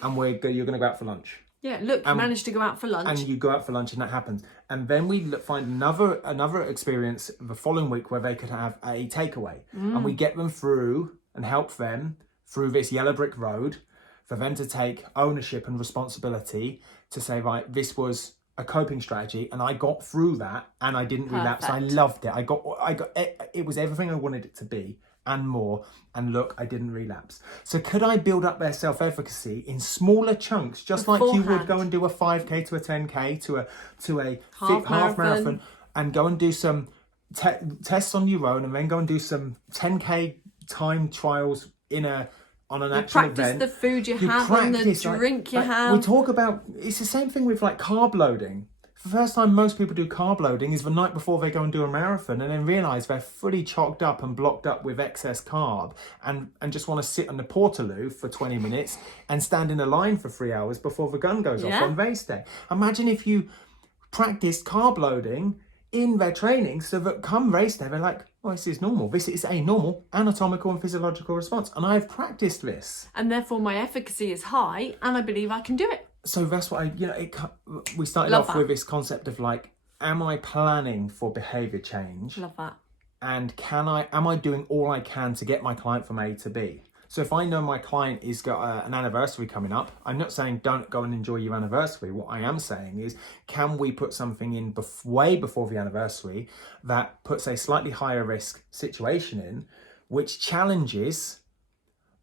and you're going to go out for lunch. Yeah, look, you managed to go out for lunch. And you go out for lunch and that happens. And then we find another experience the following week where they could have a takeaway. And we get them through and help them through this yellow brick road for them to take ownership and responsibility to say, right, this was a coping strategy and I got through that and I didn't relapse. I loved it. I got it was everything I wanted it to be and more. And look, I didn't relapse. So could I build up their self-efficacy in smaller chunks, just like you would go and do a 5K to a 10K to a half marathon and go and do some tests on your own and then go and do some 10K time trials on an actual event. Practice the food you have and the drink you have. We talk about, it's the same thing with like carb loading. The first time most people do carb loading is the night before they go and do a marathon and then realise they're fully chocked up and blocked up with excess carb and just want to sit on the Portaloo for 20 minutes and stand in a line for 3 hours before the gun goes off on race day. Imagine if you practiced carb loading in their training so that come race day, they're like, oh, this is normal. This is a normal anatomical and physiological response. And I've practiced this. And therefore my efficacy is high and I believe I can do it. So that's what we started off with this concept of like, am I planning for behaviour change? Love that. And am I doing all I can to get my client from A to B? So if I know my client has got an anniversary coming up, I'm not saying don't go and enjoy your anniversary. What I am saying is, can we put something in way before the anniversary that puts a slightly higher risk situation in, which challenges,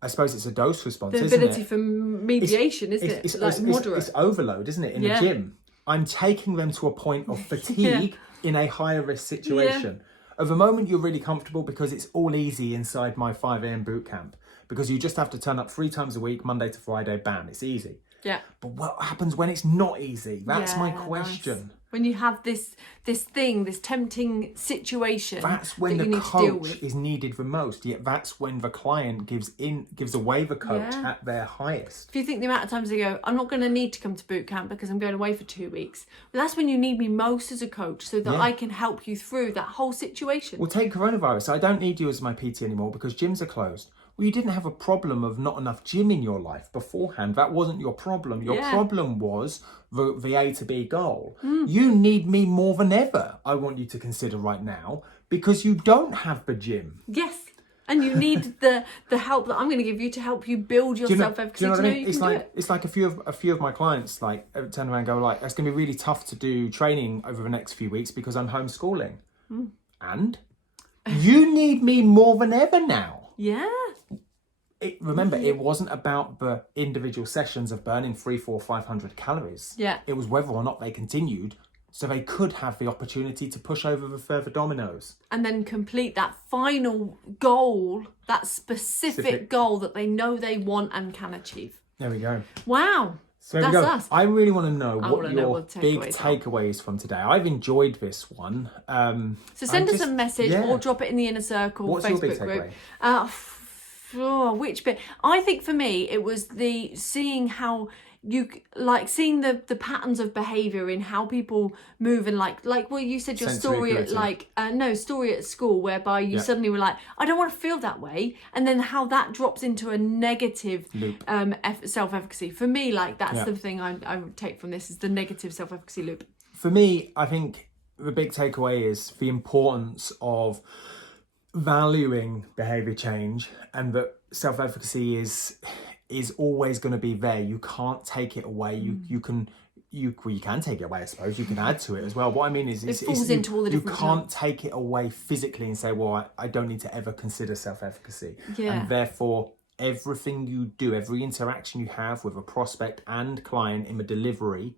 I suppose it's a dose response, the isn't ability it? for mediation, isn't it? Like moderate. It's overload, isn't it, in the gym? I'm taking them to a point of fatigue in a higher risk situation. At the moment, you're really comfortable because it's all easy inside my 5 a.m. boot camp. Because you just have to turn up 3 times a week, Monday to Friday, bam, it's easy. Yeah. But what happens when it's not easy? That's my question. Nice. When you have this tempting situation, that's when the coach is needed the most. Yet that's when the client gives away the coach at their highest. If you think the amount of times they go, I'm not going to need to come to boot camp because I'm going away for 2 weeks. But that's when you need me most as a coach, so that I can help you through that whole situation. Well, take coronavirus. I don't need you as my PT anymore because gyms are closed. Well, you didn't have a problem of not enough gym in your life beforehand. That wasn't your problem. Your problem was the A to B goal. You need me more than ever, I want you to consider right now, because you don't have the gym. Yes. And you need the help that I'm going to give you to help you build your self-efficacy. Do you know what I mean? It's like a few of my clients like turn around and go like, it's going to be really tough to do training over the next few weeks because I'm homeschooling. And you need me more than ever now. Yeah. Remember, it wasn't about the individual sessions of burning 300, 400, 500 calories. Yeah. It was whether or not they continued so they could have the opportunity to push over the further dominoes. And then complete that final goal, that specific goal that they know they want and can achieve. There we go. Wow. So that's us. I really want to know what your big takeaways takeaways from today. I've enjoyed this one. So send us a message or drop it in the Inner Circle What's Facebook your big group. takeaway? Which bit? I think for me it was seeing how you seeing the patterns of behaviour in how people move, and like well, you said your story at story at school whereby you suddenly were like, I don't want to feel that way, and then how that drops into a negative loop. Self-efficacy. For me, like that's the thing I would take from this is the negative self-efficacy loop. For me, I think the big takeaway is the importance of valuing behaviour change, and that self-efficacy is always going to be there. You can't take it away. You can take it away, I suppose. You can add to it as well. What I mean is it falls into all the different. You can't take it away physically and say, well, I don't need to ever consider self-efficacy. Yeah. And therefore, everything you do, every interaction you have with a prospect and client in the delivery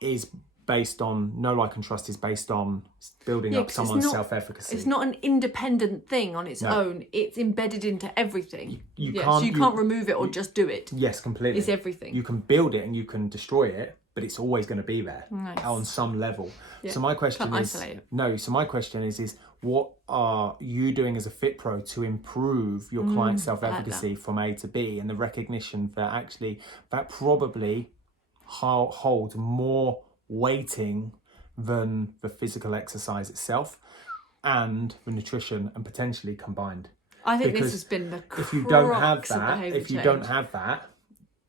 is based on no like and trust, is based on building up someone's self-efficacy. It's not an independent thing on its own. It's embedded into everything. You can't remove it or just do it. Yes, completely. It's everything. You can build it and you can destroy it, but it's always going to be there on some level. Yeah. So my question is what are you doing as a FITPRO to improve your client's self-efficacy from A to B, and the recognition that actually that probably holds more weighting than the physical exercise itself and the nutrition, and potentially combined. I think this has been the crux if you don't have that,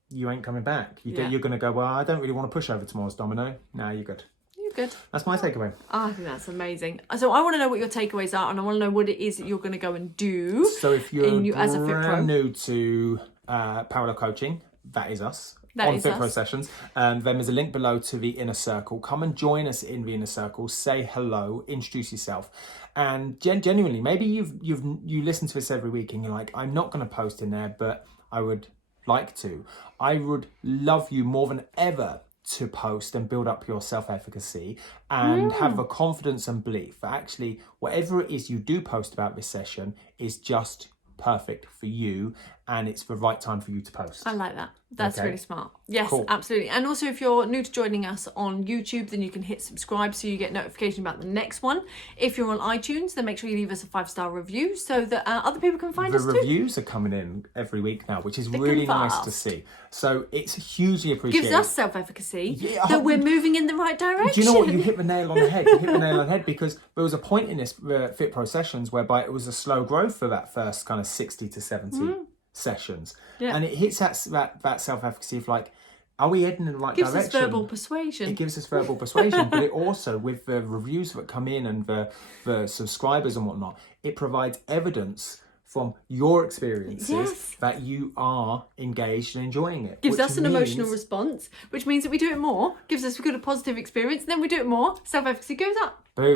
you ain't coming back. You're going to go, well, I don't really want to push over tomorrow's domino. No, you're good. You're good. That's my takeaway. I think that's amazing. So I want to know what your takeaways are, and I want to know what it is that you're going to go and do. So if you're as a FITPRO new to parallel coaching, that is us. On FITPRO Sessions. Then there's a link below to the Inner Circle. Come and join us in the Inner Circle. Say hello. Introduce yourself. And genuinely, maybe you listen to this every week and you're like, I'm not going to post in there, but I would like to. I would love you more than ever to post and build up your self-efficacy and have the confidence and belief that actually whatever it is you do post about this session is just perfect for you, and it's the right time for you to post. I like that. That's really smart. Yes, cool. Absolutely. And also, if you're new to joining us on YouTube, then you can hit subscribe so you get notification about the next one. If you're on iTunes, then make sure you leave us a 5-star review so that other people can find us too. The reviews are coming in every week now, which is really nice to see. So it's hugely appreciated. Gives us self-efficacy that we're moving in the right direction. Do you know what? You hit the nail on the head. You hit the nail on the head, because there was a point in this FITPRO sessions whereby it was a slow growth for that first kind of 60 to 70 sessions. Yeah. And it hits that self-efficacy of like, are we heading in the right direction? It gives us verbal persuasion. It gives us verbal persuasion, but it also, with the reviews that come in and the subscribers and whatnot, it provides evidence from your experiences that you are engaged and enjoying it. Gives us an emotional response, which means that we do it more, gives us a good positive experience, then we do it more, self-efficacy goes up. Boom.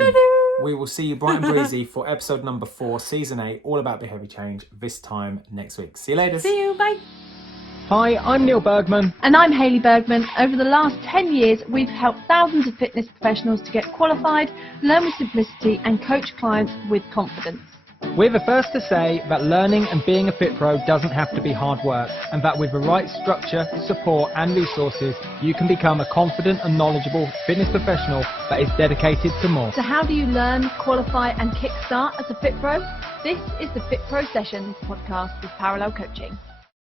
We will see you bright and breezy for episode number 4, season 8, all about behaviour change, this time next week. See you later. See you, bye. Hi, I'm Neil Bergman. And I'm Hayley Bergman. Over the last 10 years, we've helped thousands of fitness professionals to get qualified, learn with simplicity, and coach clients with confidence. We're the first to say that learning and being a FITPRO doesn't have to be hard work, and that with the right structure, support and resources, you can become a confident and knowledgeable fitness professional that is dedicated to more. So how do you learn, qualify and kickstart as a FITPRO? This is the FITPRO Session Podcast with Parallel Coaching.